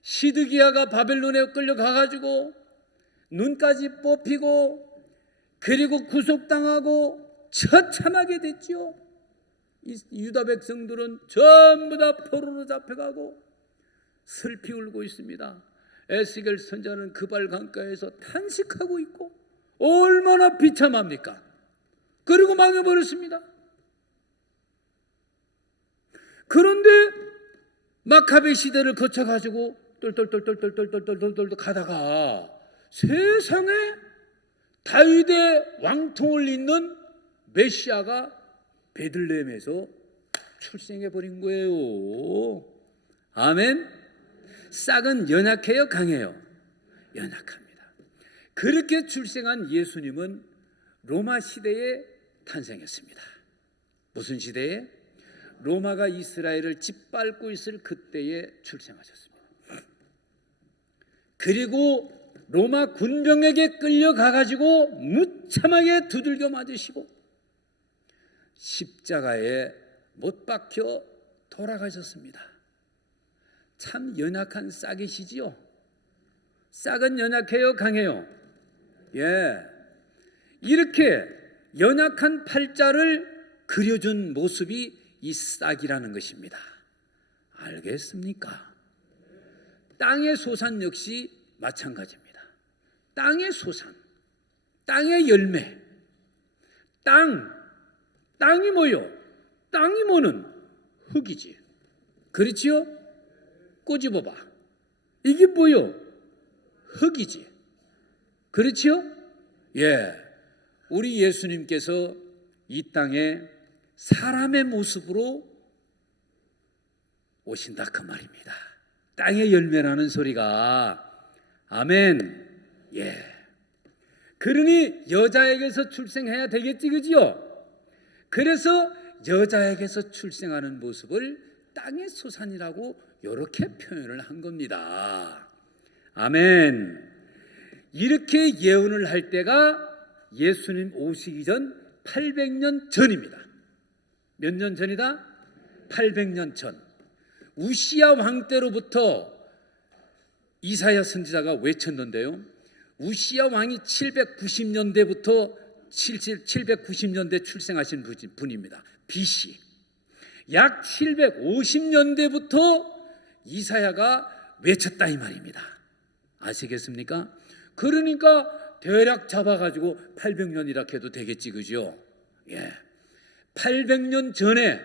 시드기야가 바벨론에 끌려가가지고 눈까지 뽑히고 그리고 구속당하고 처참하게 됐지요. 이 유다 백성들은 전부 다 포로로 잡혀가고 슬피 울고 있습니다. 에스겔 선지자는 그발 강가에서 탄식하고 있고 얼마나 비참합니까? 그리고 망해버렸습니다. 그런데 마카베 시대를 거쳐가지고 똘똘똘똘똘똘똘똘똘 가다가 세상에 다윗의 왕통을 잇는 메시아가 베들레헴에서 출생해버린 거예요. 아멘. 싹은 연약해요, 강해요? 연약합니다. 그렇게 출생한 예수님은 로마 시대에 탄생했습니다. 무슨 시대에? 로마가 이스라엘을 짓밟고 있을 그때에 출생하셨습니다. 그리고 로마 군병에게 끌려가가지고 무참하게 두들겨 맞으시고 십자가에 못 박혀 돌아가셨습니다. 참 연약한 싹이시지요. 싹은 연약해요, 강해요? 예. 이렇게 연약한 팔자를 그려준 모습이 이 싹이라는 것입니다. 알겠습니까? 땅의 소산 역시 마찬가지입니다. 땅의 소산, 땅의 열매, 땅이 뭐요? 땅이 뭐는 흙이지. 그렇지요? 꼬집어봐. 이게 뭐요? 흙이지. 그렇지요? 예. 우리 예수님께서 이 땅에 사람의 모습으로 오신다 그 말입니다. 땅의 열매라는 소리가 아멘. 예. 그러니 여자에게서 출생해야 되겠지, 그지요? 그래서 여자에게서 출생하는 모습을 땅의 소산이라고 이렇게 표현을 한 겁니다. 아멘. 이렇게 예언을 할 때가 예수님 오시기 전 800년 전입니다. 몇 년 전이다? 800년 전. 우시야 왕 때로부터 이사야 선지자가 외쳤는데요. 우시야 왕이 790년대부터 790년대 출생하신 분입니다. BC. 약 750년대부터 이사야가 외쳤다 이 말입니다. 아시겠습니까? 그러니까 대략 잡아가지고 800년이라 해도 되겠지, 그죠? 예. 800년 전에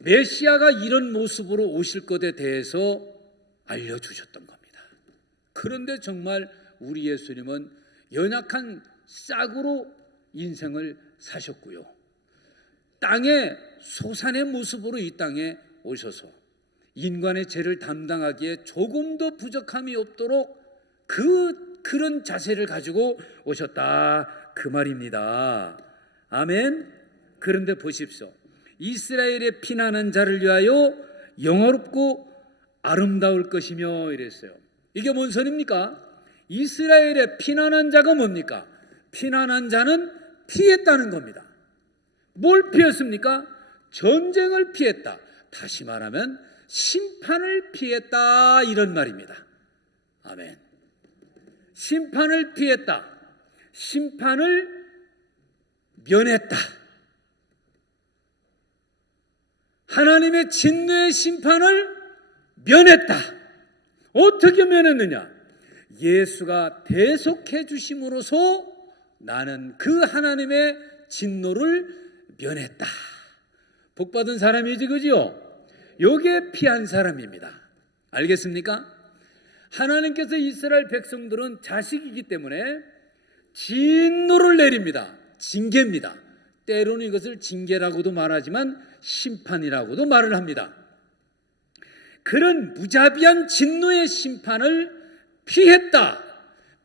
메시아가 이런 모습으로 오실 것에 대해서 알려주셨던 겁니다. 그런데 정말 우리 예수님은 연약한 싹으로 인생을 사셨고요. 땅의 소산의 모습으로 이 땅에 오셔서 인간의 죄를 담당하기에 조금도 부족함이 없도록 그런 자세를 가지고 오셨다 그 말입니다. 아멘. 그런데 보십시오. 이스라엘의 피난한 자를 위하여 영화롭고 아름다울 것이며 이랬어요. 이게 뭔 소리입니까? 이스라엘의 피난한 자가 뭡니까? 피난한 자는 피했다는 겁니다. 뭘 피했습니까? 전쟁을 피했다. 다시 말하면 심판을 피했다 이런 말입니다. 아멘. 심판을 피했다. 심판을 면했다. 하나님의 진노의 심판을 면했다. 어떻게 면했느냐? 예수가 대속해 주심으로써 나는 그 하나님의 진노를 면했다. 복받은 사람이지, 그죠? 요게 피한 사람입니다. 알겠습니까? 하나님께서 이스라엘 백성들은 자식이기 때문에 진노를 내립니다. 징계입니다. 때로는 이것을 징계라고도 말하지만 심판이라고도 말을 합니다. 그런 무자비한 진노의 심판을 피했다.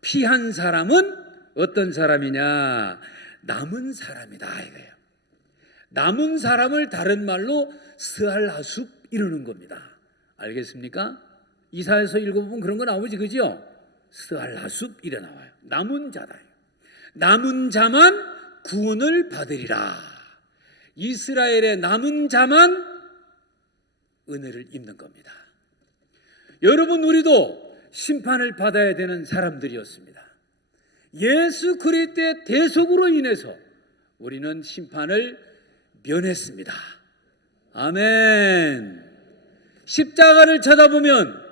피한 사람은 어떤 사람이냐? 남은 사람이다 이거예요. 남은 사람을 다른 말로 스알하숲 이러는 겁니다. 알겠습니까? 이사야서 읽어보면 그런 거 나오지, 그죠? 스알하숲 이래 나와요. 남은 자다. 남은 자만 구원을 받으리라. 이스라엘의 남은 자만 은혜를 입는 겁니다. 여러분, 우리도 심판을 받아야 되는 사람들이었습니다. 예수 그리스도의 대속으로 인해서 우리는 심판을 면했습니다. 아멘. 십자가를 쳐다보면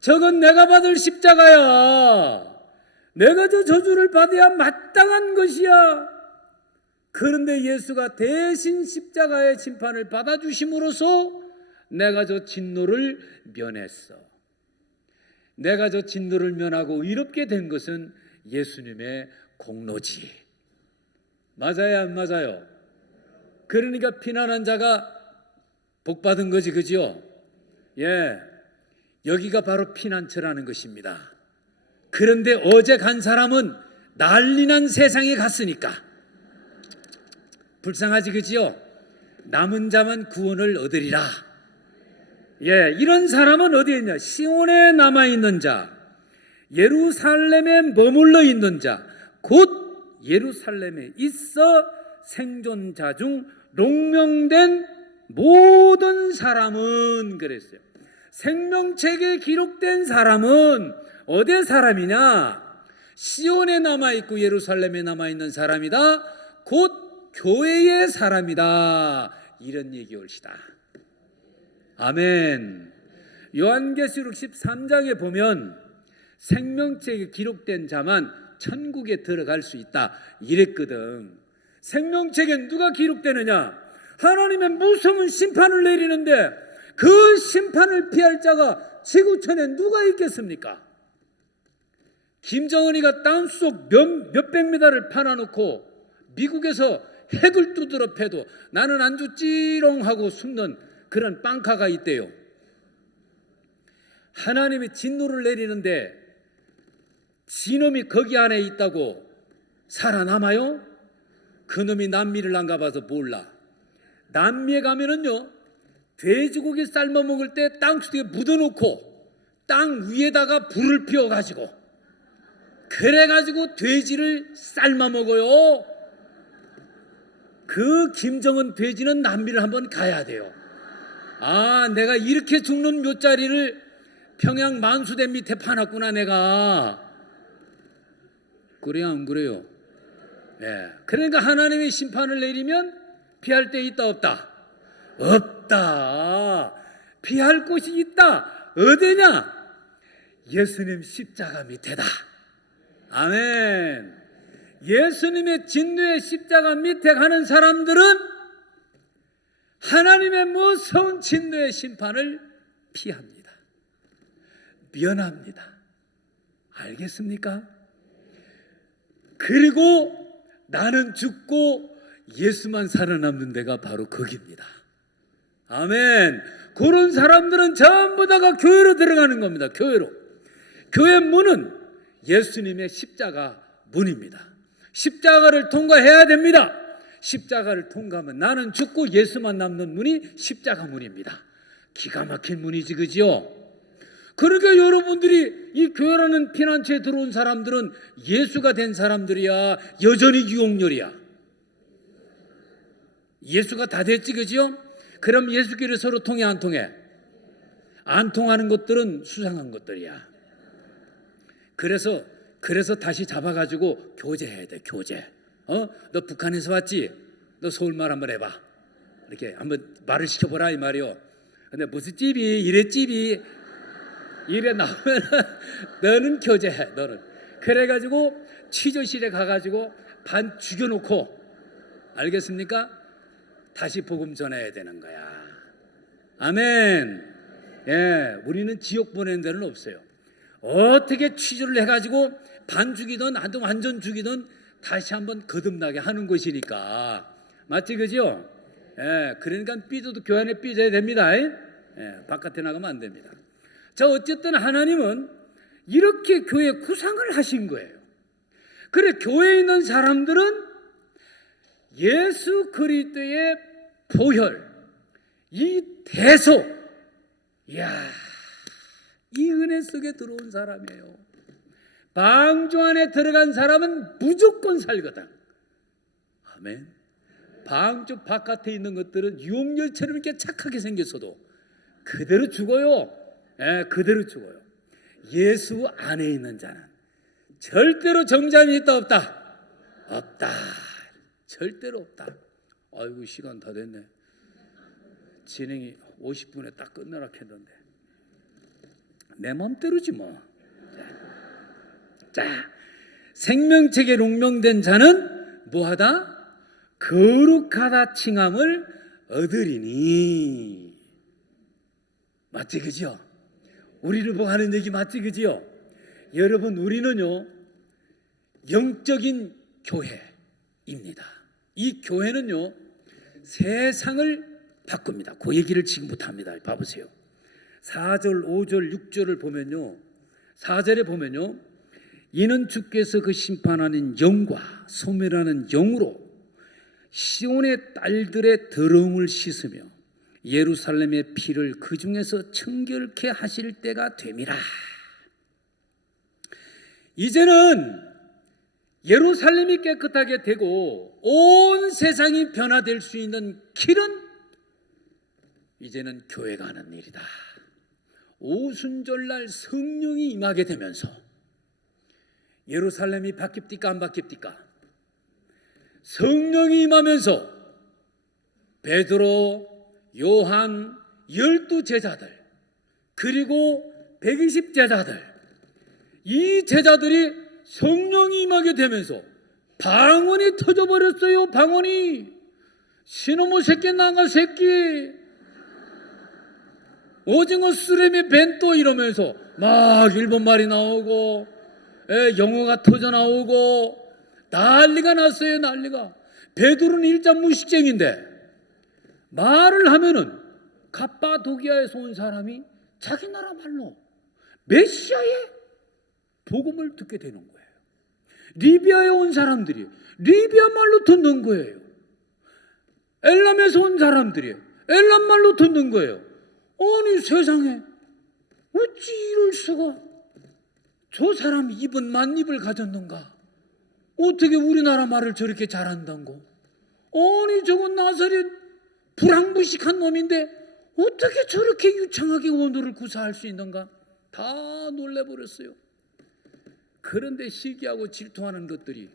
저건 내가 받을 십자가야. 내가 저 저주를 받아야 마땅한 것이야. 그런데 예수가 대신 십자가의 심판을 받아주심으로써 내가 저 진노를 면했어. 내가 저 진노를 면하고 의롭게 된 것은 예수님의 공로지. 맞아요, 안 맞아요? 그러니까 피난한 자가 복 받은 거지, 그죠? 예, 여기가 바로 피난처라는 것입니다. 그런데 어제 간 사람은 난리난 세상에 갔으니까 불쌍하지, 그지요? 남은 자만 구원을 얻으리라. 예, 이런 사람은 어디에 있냐? 시온에 남아있는 자, 예루살렘에 머물러 있는 자, 곧 예루살렘에 있어 생존자 중 농명된 모든 사람은, 그랬어요. 생명책에 기록된 사람은 어디의 사람이냐? 시온에 남아있고 예루살렘에 남아있는 사람이다. 곧 교회의 사람이다. 이런 얘기 옳시다. 아멘. 요한계시록 13장에 보면 생명책에 기록된 자만 천국에 들어갈 수 있다 이랬거든. 생명책에 누가 기록되느냐? 하나님의 무서운 심판을 내리는데 그 심판을 피할 자가 지구촌에 누가 있겠습니까? 김정은이가 땅속 몇백 미터를 파놔놓고 미국에서 핵을 두드러 패도 나는 안 죽지롱 하고 숨는 그런 빵카가 있대요. 하나님이 진노를 내리는데 지놈이 거기 안에 있다고 살아남아요? 그놈이 남미를 안 가봐서 몰라. 남미에 가면은요, 돼지고기 삶아 먹을 때 땅속에 묻어놓고 땅 위에다가 불을 피워가지고 그래가지고 돼지를 삶아 먹어요. 그 김정은 돼지는 남미를 한번 가야 돼요. 아, 내가 이렇게 죽는 묘자리를 평양 만수대 밑에 파놨구나 내가. 그래요, 안 그래요? 네. 그러니까 하나님이 심판을 내리면 피할 데 있다 없다? 없다. 피할 곳이 있다. 어디냐? 예수님 십자가 밑에다. 아멘. 예수님의 진노의 십자가 밑에 가는 사람들은 하나님의 무서운 진노의 심판을 피합니다. 면합니다. 알겠습니까? 그리고 나는 죽고 예수만 살아남는 데가 바로 거기입니다. 아멘. 그런 사람들은 전부 다가 교회로 들어가는 겁니다. 교회로. 교회 문은 예수님의 십자가 문입니다. 십자가를 통과해야 됩니다. 십자가를 통과하면 나는 죽고 예수만 남는 문이 십자가 문입니다. 기가 막힌 문이지, 그지요? 그러니까 여러분들이 이 교회라는 피난처에 들어온 사람들은 예수가 된 사람들이야, 여전히 유혹렬이야? 예수가 다 됐지, 그지요? 그럼 예수끼리 서로 통해 안 통해? 안 통하는 것들은 수상한 것들이야. 그래서 다시 잡아가지고 교제해야 돼, 교제. 너 북한에서 왔지? 너 서울말 한번 해봐. 이렇게 한번 말을 시켜보라 이 말이요. 근데 무슨 집이 이래 집이 이래 나오면 너는 교제해. 너는 그래가지고 취조실에 가가지고 반 죽여놓고, 알겠습니까? 다시 복음 전해야 되는 거야. 아멘. 예, 우리는 지옥 보내는 데는 없어요. 어떻게 취조를 해가지고 반 죽이든 아주 완전 죽이든 다시 한번 거듭나게 하는 것이니까. 맞지, 그죠? 예, 그러니까 삐져도 교회 안에 삐져야 됩니다. 예, 바깥에 나가면 안 됩니다. 자, 어쨌든 하나님은 이렇게 교회 구상을 하신 거예요. 그래, 교회에 있는 사람들은 예수 그리스도의 보혈, 이 대속, 이야, 이 은혜 속에 들어온 사람이에요. 방주 안에 들어간 사람은 무조건 살거든. 아멘. 방주 바깥에 있는 것들은 유혹열처럼 이렇게 착하게 생겼어도 그대로 죽어요. 예, 그대로 죽어요. 예수 안에 있는 자는 절대로 정잠이 있다 없다? 없다. 절대로 없다. 아이고 시간 다 됐네. 진행이 50분에 딱 끝나라 했는데 내 맘대로지 뭐. 자, 생명책에 롱명된 자는 뭐하다? 거룩하다 칭함을 얻으리니. 맞지 그죠? 우리를 보고 하는 얘기 맞지 그죠? 여러분 우리는요 영적인 교회입니다. 이 교회는요 세상을 바꿉니다. 그 얘기를 지금부터 합니다. 봐보세요. 4절 5절 6절을 보면요 4절에 보면요 이는 주께서 그 심판하는 영과 소멸하는 영으로 시온의 딸들의 더러움을 씻으며 예루살렘의 피를 그 중에서 청결케 하실 때가 됨이라. 이제는 예루살렘이 깨끗하게 되고 온 세상이 변화될 수 있는 길은 이제는 교회가 하는 일이다. 오순절날 성령이 임하게 되면서 예루살렘이 바뀝니까 안 바뀝니까? 성령이 임하면서 베드로, 요한, 12제자들 그리고 120제자들 이 제자들이 성령이 임하게 되면서 방언이 터져버렸어요. 방언이 시노모 새끼 나가 새끼 오징어 수레미 벤또 이러면서 막 일본말이 나오고 영어가 터져 나오고 난리가 났어요. 난리가. 베드로는 일단 무식쟁인데 말을 하면은 갑바도기아에서 온 사람이 자기 나라 말로 메시아의 복음을 듣게 되는 거예요. 리비아에 온 사람들이 리비아 말로 듣는 거예요. 엘람에서 온 사람들이 엘람 말로 듣는 거예요. 아니 세상에 어찌 이럴 수가. 저 사람이 입은 만입을 가졌는가. 어떻게 우리나라 말을 저렇게 잘한다고. 아니 저건 나사렛 불황무식한 놈인데 어떻게 저렇게 유창하게 언어를 구사할 수 있는가. 다 놀래버렸어요. 그런데 시기하고 질투하는 것들이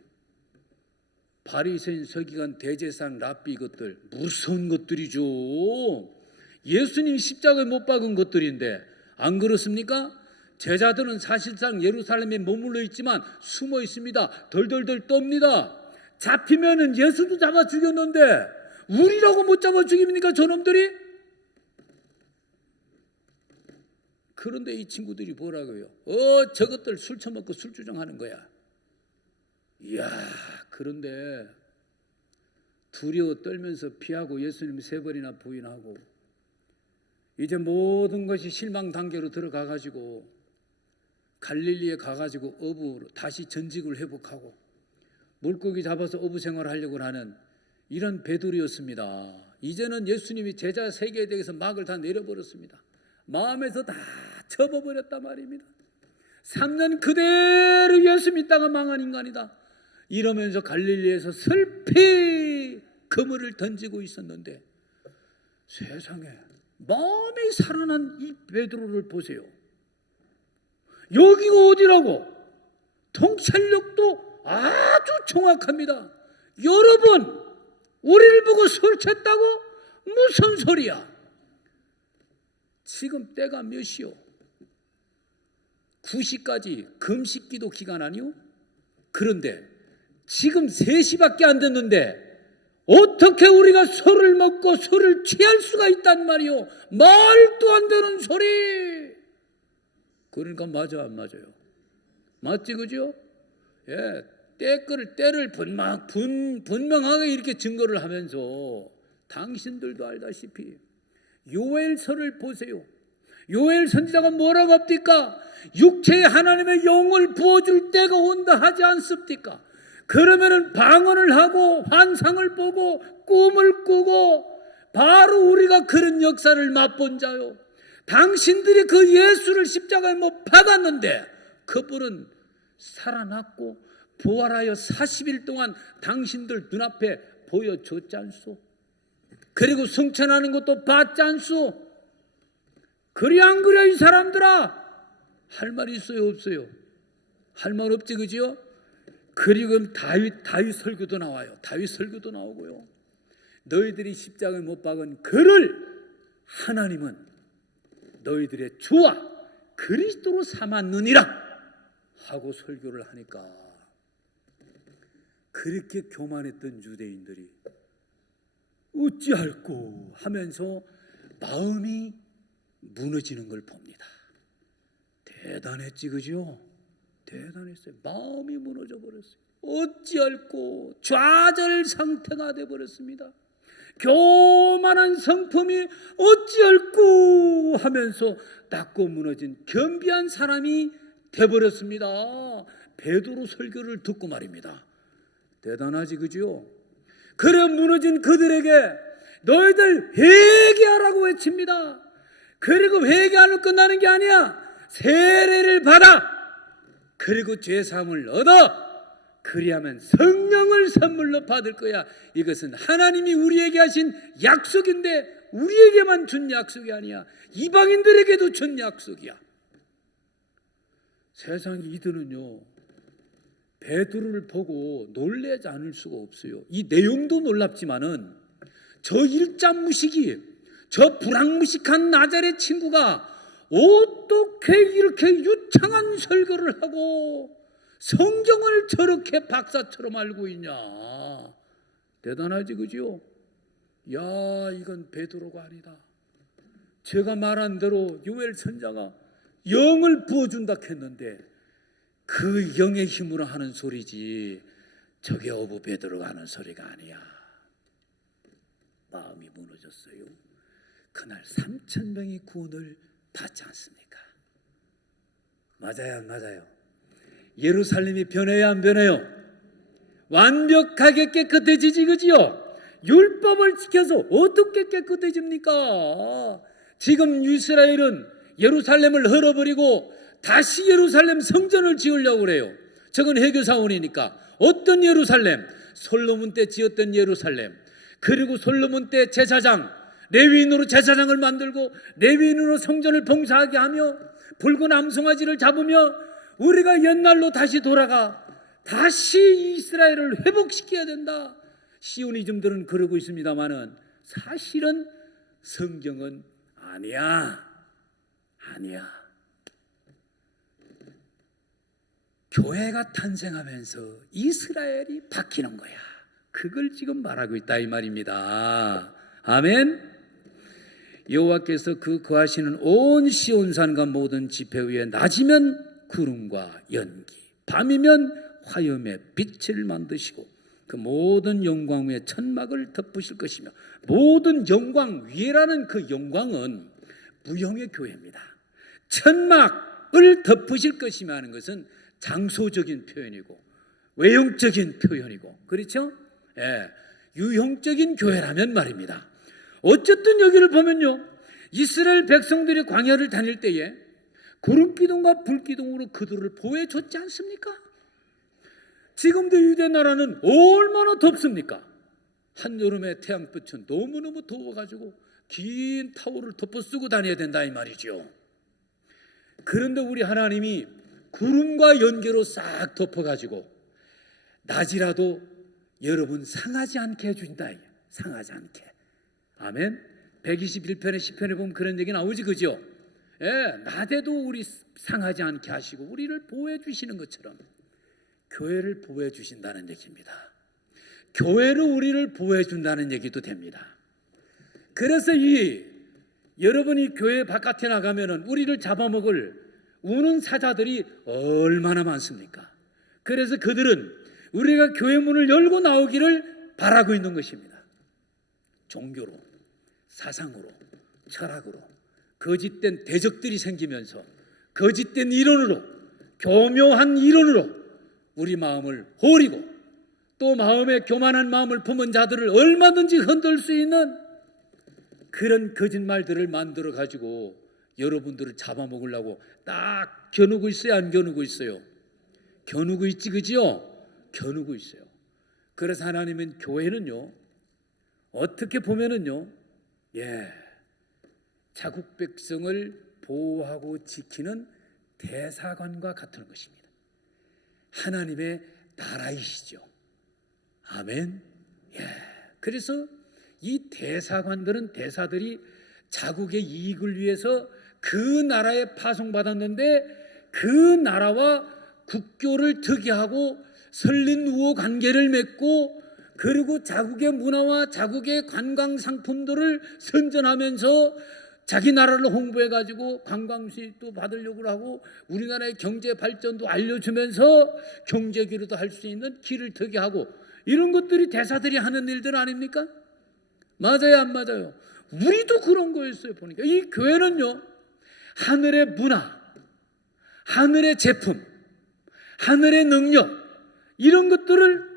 바리새인 서기관 대제사장 랍비 것들 무서운 것들이죠. 예수님 십자가에 못 박은 것들인데 안 그렇습니까? 제자들은 사실상 예루살렘에 머물러 있지만 숨어 있습니다. 덜덜덜 떱니다. 잡히면은 예수도 잡아 죽였는데 우리라고 못 잡아 죽입니까 저놈들이? 그런데 이 친구들이 뭐라고요? 저것들 술 처먹고 술주정하는 거야. 이야, 그런데 두려워 떨면서 피하고 예수님 3번이나 부인하고 이제 모든 것이 실망 단계로 들어가가지고 갈릴리에 가가지고 어부로 다시 전직을 회복하고 물고기 잡아서 어부 생활을 하려고 하는 이런 베드로였습니다. 이제는 예수님이 제자 세계에 대해서 막을 다 내려버렸습니다. 마음에서 다 접어버렸단 말입니다. 3년 그대로 예수 믿다가 망한 인간이다. 이러면서 갈릴리에서 슬피 그물을 던지고 있었는데 세상에 마음이 살아난 이 베드로를 보세요. 여기가 어디라고? 통찰력도 아주 정확합니다. 여러분 우리를 보고 술 챘다고? 무슨 소리야? 지금 때가 몇 시요? 9시까지 금식기도 기간 아니요? 그런데 지금 3시밖에 안 됐는데 어떻게 우리가 술을 먹고 술을 취할 수가 있단 말이요? 말도 안 되는 소리. 그러니까 맞아 안 맞아요? 맞지 그죠? 예, 때를 분명하게 이렇게 증거를 하면서 당신들도 알다시피 요엘서를 보세요. 요엘 선지자가 뭐라고 합니까? 육체에 하나님의 영을 부어줄 때가 온다 하지 않습니까? 그러면은 방언을 하고 환상을 보고 꿈을 꾸고 바로 우리가 그런 역사를 맛본 자요. 당신들이 그 예수를 십자가에 못 박았는데 그분은 살아났고 부활하여 40일 동안 당신들 눈앞에 보여줬지 않소? 그리고 승천하는 것도 봤지 않소? 그리 안 그래 이 사람들아? 할 말이 있어요 없어요? 할 말 없지, 그죠? 그리고 다윗 설교도 나와요. 다윗 설교도 나오고요. 너희들이 십자가에 못 박은 그를 하나님은 너희들의 주와 그리스도로 삼았느니라 하고 설교를 하니까 그렇게 교만했던 유대인들이 어찌할꼬 하면서 마음이 무너지는 걸 봅니다. 대단했지, 그죠? 대단했어요. 마음이 무너져 버렸어요. 어찌할꼬 좌절 상태가 돼 버렸습니다. 교만한 성품이 어찌할꼬 하면서 닦고 무너진 겸비한 사람이 돼 버렸습니다. 베드로 설교를 듣고 말입니다. 대단하지, 그죠? 그래 무너진 그들에게 너희들 회개하라고 외칩니다. 그리고 회개하러 끝나는 게 아니야. 세례를 받아. 그리고 죄사함을 얻어. 그리하면 성령을 선물로 받을 거야. 이것은 하나님이 우리에게 하신 약속인데 우리에게만 준 약속이 아니야. 이방인들에게도 준 약속이야. 세상 이들은요 베드로를 보고 놀라지 않을 수가 없어요. 이 내용도 놀랍지만은 저 일자무식이, 저 불황무식한 나자렛 친구가 어떻게 이렇게 유창한 설교를 하고 성경을 저렇게 박사처럼 알고 있냐. 대단하지, 그죠? 야, 이건 베드로가 아니다. 제가 말한 대로 요엘 선자가 영을 부어준다 했는데 그 영의 힘으로 하는 소리지 저게 어부 베드로가 하는 소리가 아니야. 마음이 무너졌어요. 그날 3,000명이 구원을 받지 않습니까? 맞아요, 안 맞아요? 예루살렘이 변해야 안 변해요? 완벽하게 깨끗해지지, 그지요? 율법을 지켜서 어떻게 깨끗해집니까? 지금 이스라엘은 예루살렘을 헐어버리고 다시 예루살렘 성전을 지으려고 그래요. 저건 해교사원이니까. 어떤 예루살렘? 솔로몬 때 지었던 예루살렘. 그리고 솔로몬 때 제사장, 레위인으로 제사장을 만들고 레위인으로 성전을 봉사하게 하며 붉은 암송아지를 잡으며 우리가 옛날로 다시 돌아가 다시 이스라엘을 회복시켜야 된다. 시오니즘들은 그러고 있습니다마는 사실은 성경은 아니야. 교회가 탄생하면서 이스라엘이 바뀌는 거야. 그걸 지금 말하고 있다 이 말입니다. 아멘. 여호와께서 그 거하시는 온 시온산과 모든 지폐 위에 낮이면 구름과 연기, 밤이면 화염의 빛을 만드시고 그 모든 영광 위에 천막을 덮으실 것이며, 모든 영광 위에라는 그 영광은 무형의 교회입니다. 천막을 덮으실 것이며 하는 것은 장소적인 표현이고 외형적인 표현이고, 그렇죠? 예, 유형적인 교회라면 말입니다. 어쨌든 여기를 보면요, 이스라엘 백성들이 광야를 다닐 때에 구름기둥과 불기둥으로 그들을 보호해줬지 않습니까? 지금도 유대 나라는 얼마나 덥습니까? 한여름에 태양빛은 너무너무 더워가지고 긴 타월을 덮어 쓰고 다녀야 된다 이 말이죠. 그런데 우리 하나님이 구름과 연기로 싹 덮어가지고 낮이라도 여러분 상하지 않게 해준다. 상하지 않게. 아멘. 121편에 10편에 보면 그런 얘기 나오지, 그죠? 예, 낮에도 우리 상하지 않게 하시고 우리를 보호해 주시는 것처럼 교회를 보호해 주신다는 얘기입니다. 교회로 우리를 보호해 준다는 얘기도 됩니다. 그래서 여러분이 교회 바깥에 나가면은 우리를 잡아먹을 우는 사자들이 얼마나 많습니까? 그래서 그들은 우리가 교회 문을 열고 나오기를 바라고 있는 것입니다. 종교로, 사상으로, 철학으로 거짓된 대적들이 생기면서 거짓된 이론으로, 교묘한 이론으로 우리 마음을 호리고 또 마음에 교만한 마음을 품은 자들을 얼마든지 흔들 수 있는 그런 거짓말들을 만들어 가지고 여러분들을 잡아먹으려고 딱 겨누고 있어요, 안 겨누고 있어요? 겨누고 있지, 그지요? 겨누고 있어요. 그래서 하나님은 교회는요, 어떻게 보면은요, 자국 백성을 보호하고 지키는 대사관과 같은 것입니다. 하나님의 나라이시죠. 아멘. 예. 그래서 이 대사들이 자국의 이익을 위해서 그 나라에 파송받았는데 그 나라와 국교를 특이하고 설린 우호 관계를 맺고 그리고 자국의 문화와 자국의 관광 상품들을 선전하면서 자기 나라를 홍보해가지고 관광 수입도 받으려고 하고 우리나라의 경제 발전도 알려주면서 경제 기로도 할 수 있는 길을 트게 하고 이런 것들이 대사들이 하는 일들 아닙니까? 맞아요, 안 맞아요? 우리도 그런 거였어요. 보니까 이 교회는요, 하늘의 문화, 하늘의 제품, 하늘의 능력 이런 것들을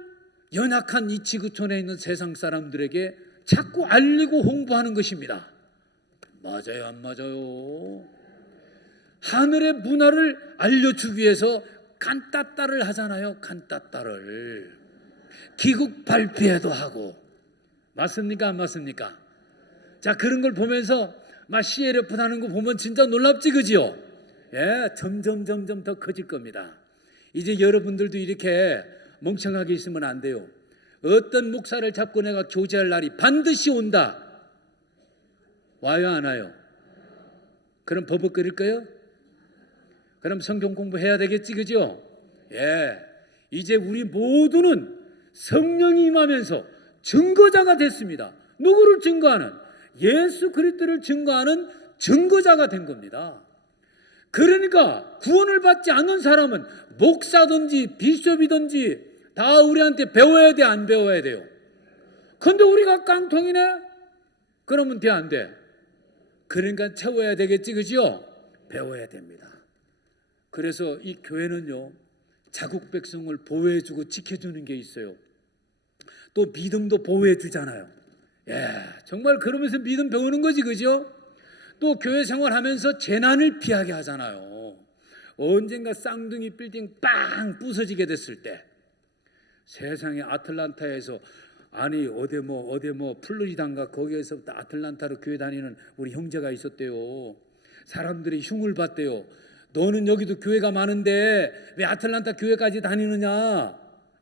연약한 이 지구촌에 있는 세상 사람들에게 자꾸 알리고 홍보하는 것입니다. 맞아요, 안 맞아요? 하늘의 문화를 알려주기 위해서 칸따따를 하잖아요. 칸따따를 기국 발표회도 하고. 맞습니까, 안 맞습니까? 자, 그런 걸 보면서 막 CLF 하는 거 보면 진짜 놀랍지, 그지요? 예, 점점 더 커질 겁니다. 이제 여러분들도 이렇게 멍청하게 있으면 안 돼요. 어떤 목사를 잡고 내가 교제할 날이 반드시 온다. 와요, 안 와요? 그럼 버벅거릴까요? 그럼 성경 공부해야 되겠지, 그죠? 예, 이제 우리 모두는 성령이 임하면서 증거자가 됐습니다. 누구를 증거하는? 예수 그리스도를 증거하는 증거자가 된 겁니다. 그러니까 구원을 받지 않는 사람은 목사든지 비숍이든지 다 우리한테 배워야 돼, 안 배워야 돼요? 근데 우리가 깡통이네? 그러면 돼, 안 돼? 그러니까 채워야 되겠지, 그죠? 배워야 됩니다. 그래서 이 교회는요, 자국 백성을 보호해주고 지켜주는 게 있어요. 또 믿음도 보호해주잖아요. 예, 정말 그러면서 믿음 배우는 거지, 그죠? 또 교회 생활하면서 재난을 피하게 하잖아요. 언젠가 쌍둥이 빌딩 빵 부서지게 됐을 때, 세상에 아틀란타에서 아니 어디 뭐 플로리다인가 거기에서부터 아틀란타로 교회 다니는 우리 형제가 있었대요. 사람들이 흉을 봤대요. 너는 여기도 교회가 많은데 왜 아틀란타 교회까지 다니느냐?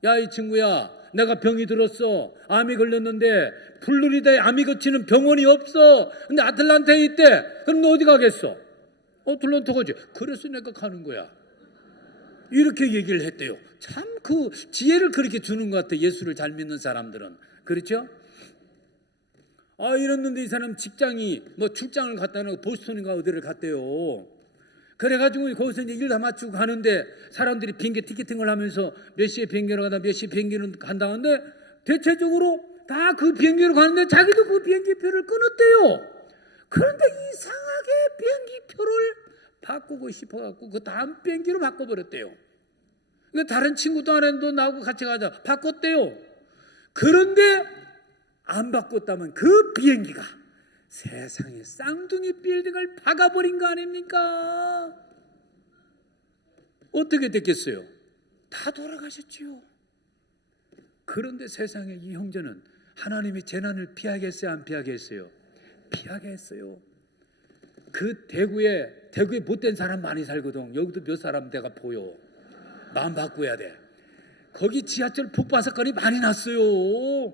야, 이 친구야, 내가 병이 들었어. 암이 걸렸는데 플로리다에 암이 고치는 병원이 없어. 근데 아틀란타에 있대. 그럼 너 어디 가겠어? 아틀란타 가지. 그래서 내가 가는 거야. 이렇게 얘기를 했대요. 참 그 지혜를 그렇게 주는 것 같아, 예수를 잘 믿는 사람들은. 그렇죠? 이랬는데 이 사람 직장이 뭐 출장을 갔다는 보스턴인가 어디를 갔대요. 그래가지고 거기서 이제 일 다 마치고 가는데 사람들이 비행기 티켓팅을 하면서 몇 시에 비행기로 가다 몇 시에 비행기로 간다는데 대체적으로 다 그 비행기로 가는데 자기도 그 비행기 표를 끊었대요. 그런데 이상하게 비행기 표를 바꾸고 싶어갖고 그 다음 비행기로 바꿔버렸대요. 다른 친구도 안 했는데 나하고 같이 가자 바꿨대요. 그런데 안 바꿨다면 그 비행기가 세상에 쌍둥이 빌딩을 박아버린 거 아닙니까? 어떻게 됐겠어요? 다 돌아가셨지요. 그런데 세상에 이 형제는 하나님이 재난을 피하겠어요, 안 피하겠어요? 피하게 했어요. 그 대구에 못된 사람 많이 살거든. 여기도 몇 사람 내가 보여. 마음 바꿔야 돼. 거기 지하철 폭파사건이 많이 났어요.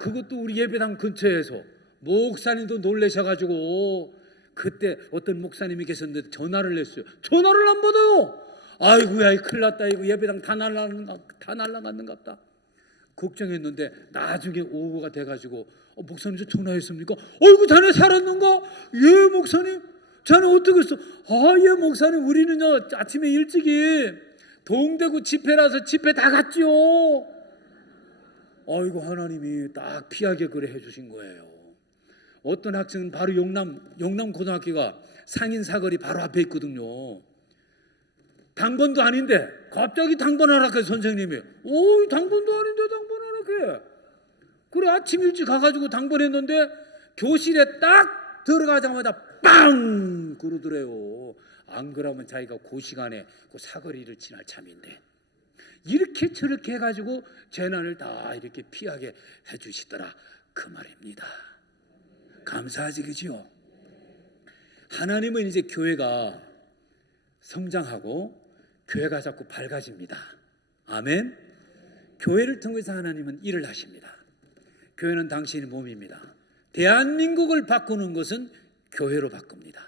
그것도 우리 예배당 근처에서 목사님도 놀라셔가지고 그때 어떤 목사님이 계셨는데 전화를 했어요. 전화를 안 받아요. 아이고야, 큰일 났다. 이거 예배당 다 날라갔는갑다. 걱정했는데 나중에 오후가 돼가지고 목사님 저 전화했습니까? 어이구, 자네 살았는가? 예, 목사님. 자네 어떻게 했어? 예, 목사님, 우리는요 아침에 일찍이 동대구 집회라서 집회 다 갔죠. 아이고, 하나님이 딱 피하게 그래 해주신 거예요. 어떤 학생은 바로 영남 고등학교가 상인 사거리 바로 앞에 있거든요. 당번도 아닌데 갑자기 당번하라고 해서 선생님이 당번도 아닌데 당번하라고 해. 그래, 아침 일찍 가가지고 당번했는데 교실에 딱 들어가자마자 빵 그러더래요. 안 그러면 자기가 그 시간에 그 사거리를 지날 참인데 이렇게 저렇게 해가지고 재난을 다 이렇게 피하게 해주시더라, 그 말입니다. 감사하지, 그지요? 하나님은 이제 교회가 성장하고 교회가 자꾸 밝아집니다. 아멘. 교회를 통해서 하나님은 일을 하십니다. 교회는 당신의 몸입니다. 대한민국을 바꾸는 것은 교회로 바꿉니다.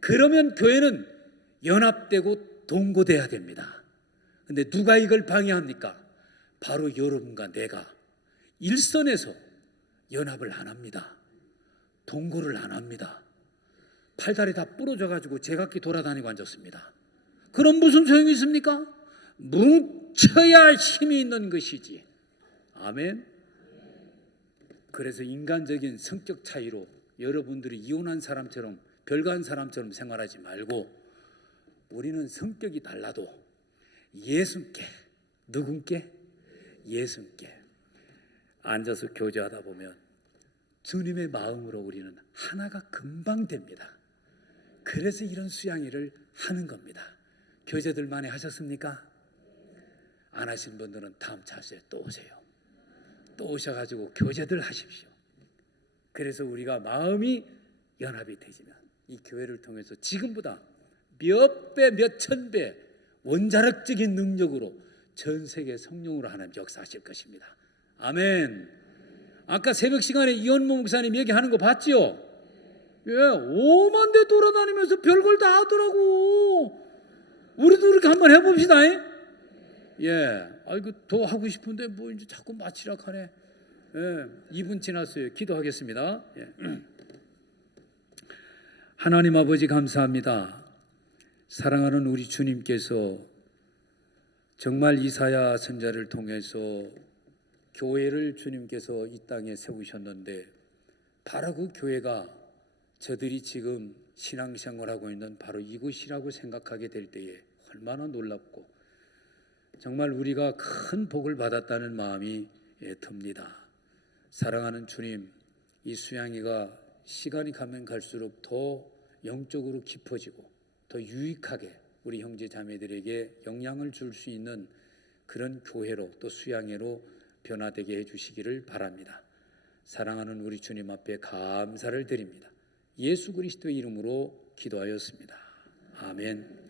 그러면 교회는 연합되고 동고돼야 됩니다. 근데 누가 이걸 방해합니까? 바로 여러분과 내가 일선에서 연합을 안 합니다. 동고를 안 합니다. 팔다리 다 부러져 가지고 제각기 돌아다니고 앉았습니다. 그럼 무슨 소용이 있습니까? 뭉쳐야 힘이 있는 것이지. 아멘. 그래서 인간적인 성격 차이로 여러분들이 이혼한 사람처럼 별거한 사람처럼 생활하지 말고, 우리는 성격이 달라도 예수께, 누군께? 예수께 앉아서 교제하다 보면 주님의 마음으로 우리는 하나가 금방 됩니다. 그래서 이런 수양회를 하는 겁니다. 교제들 많이 하셨습니까? 안 하신 분들은 다음 차수에 또 오세요. 또 오셔가지고 교제들 하십시오. 그래서 우리가 마음이 연합이 되지만 이 교회를 통해서 지금보다 몇 배, 몇 천 배 원자력적인 능력으로 전 세계 성령으로 하나님 역사하실 것입니다. 아멘. 아까 새벽 시간에 이현모 목사님 얘기하는 거 봤지요? 예, 5만 대 돌아다니면서 별걸 다 하더라고. 우리도 이렇게 한번 해봅시다. 예, 아이고 더 하고 싶은데 뭐 이제 자꾸 마치락 하네. 예, 2분 지났어요. 기도하겠습니다. 예. 하나님 아버지 감사합니다. 사랑하는 우리 주님께서 정말 이사야 선지자를 통해서 교회를 주님께서 이 땅에 세우셨는데, 바로 그 교회가 저들이 지금 신앙생활하고 있는 바로 이곳이라고 생각하게 될 때에 얼마나 놀랍고 정말 우리가 큰 복을 받았다는 마음이 듭니다. 사랑하는 주님, 이 수양회가 시간이 가면 갈수록 더 영적으로 깊어지고 더 유익하게 우리 형제 자매들에게 영향을 줄 수 있는 그런 교회로, 또 수양회로 변화되게 해주시기를 바랍니다. 사랑하는 우리 주님 앞에 감사를 드립니다. 예수 그리스도의 이름으로 기도하였습니다. 아멘.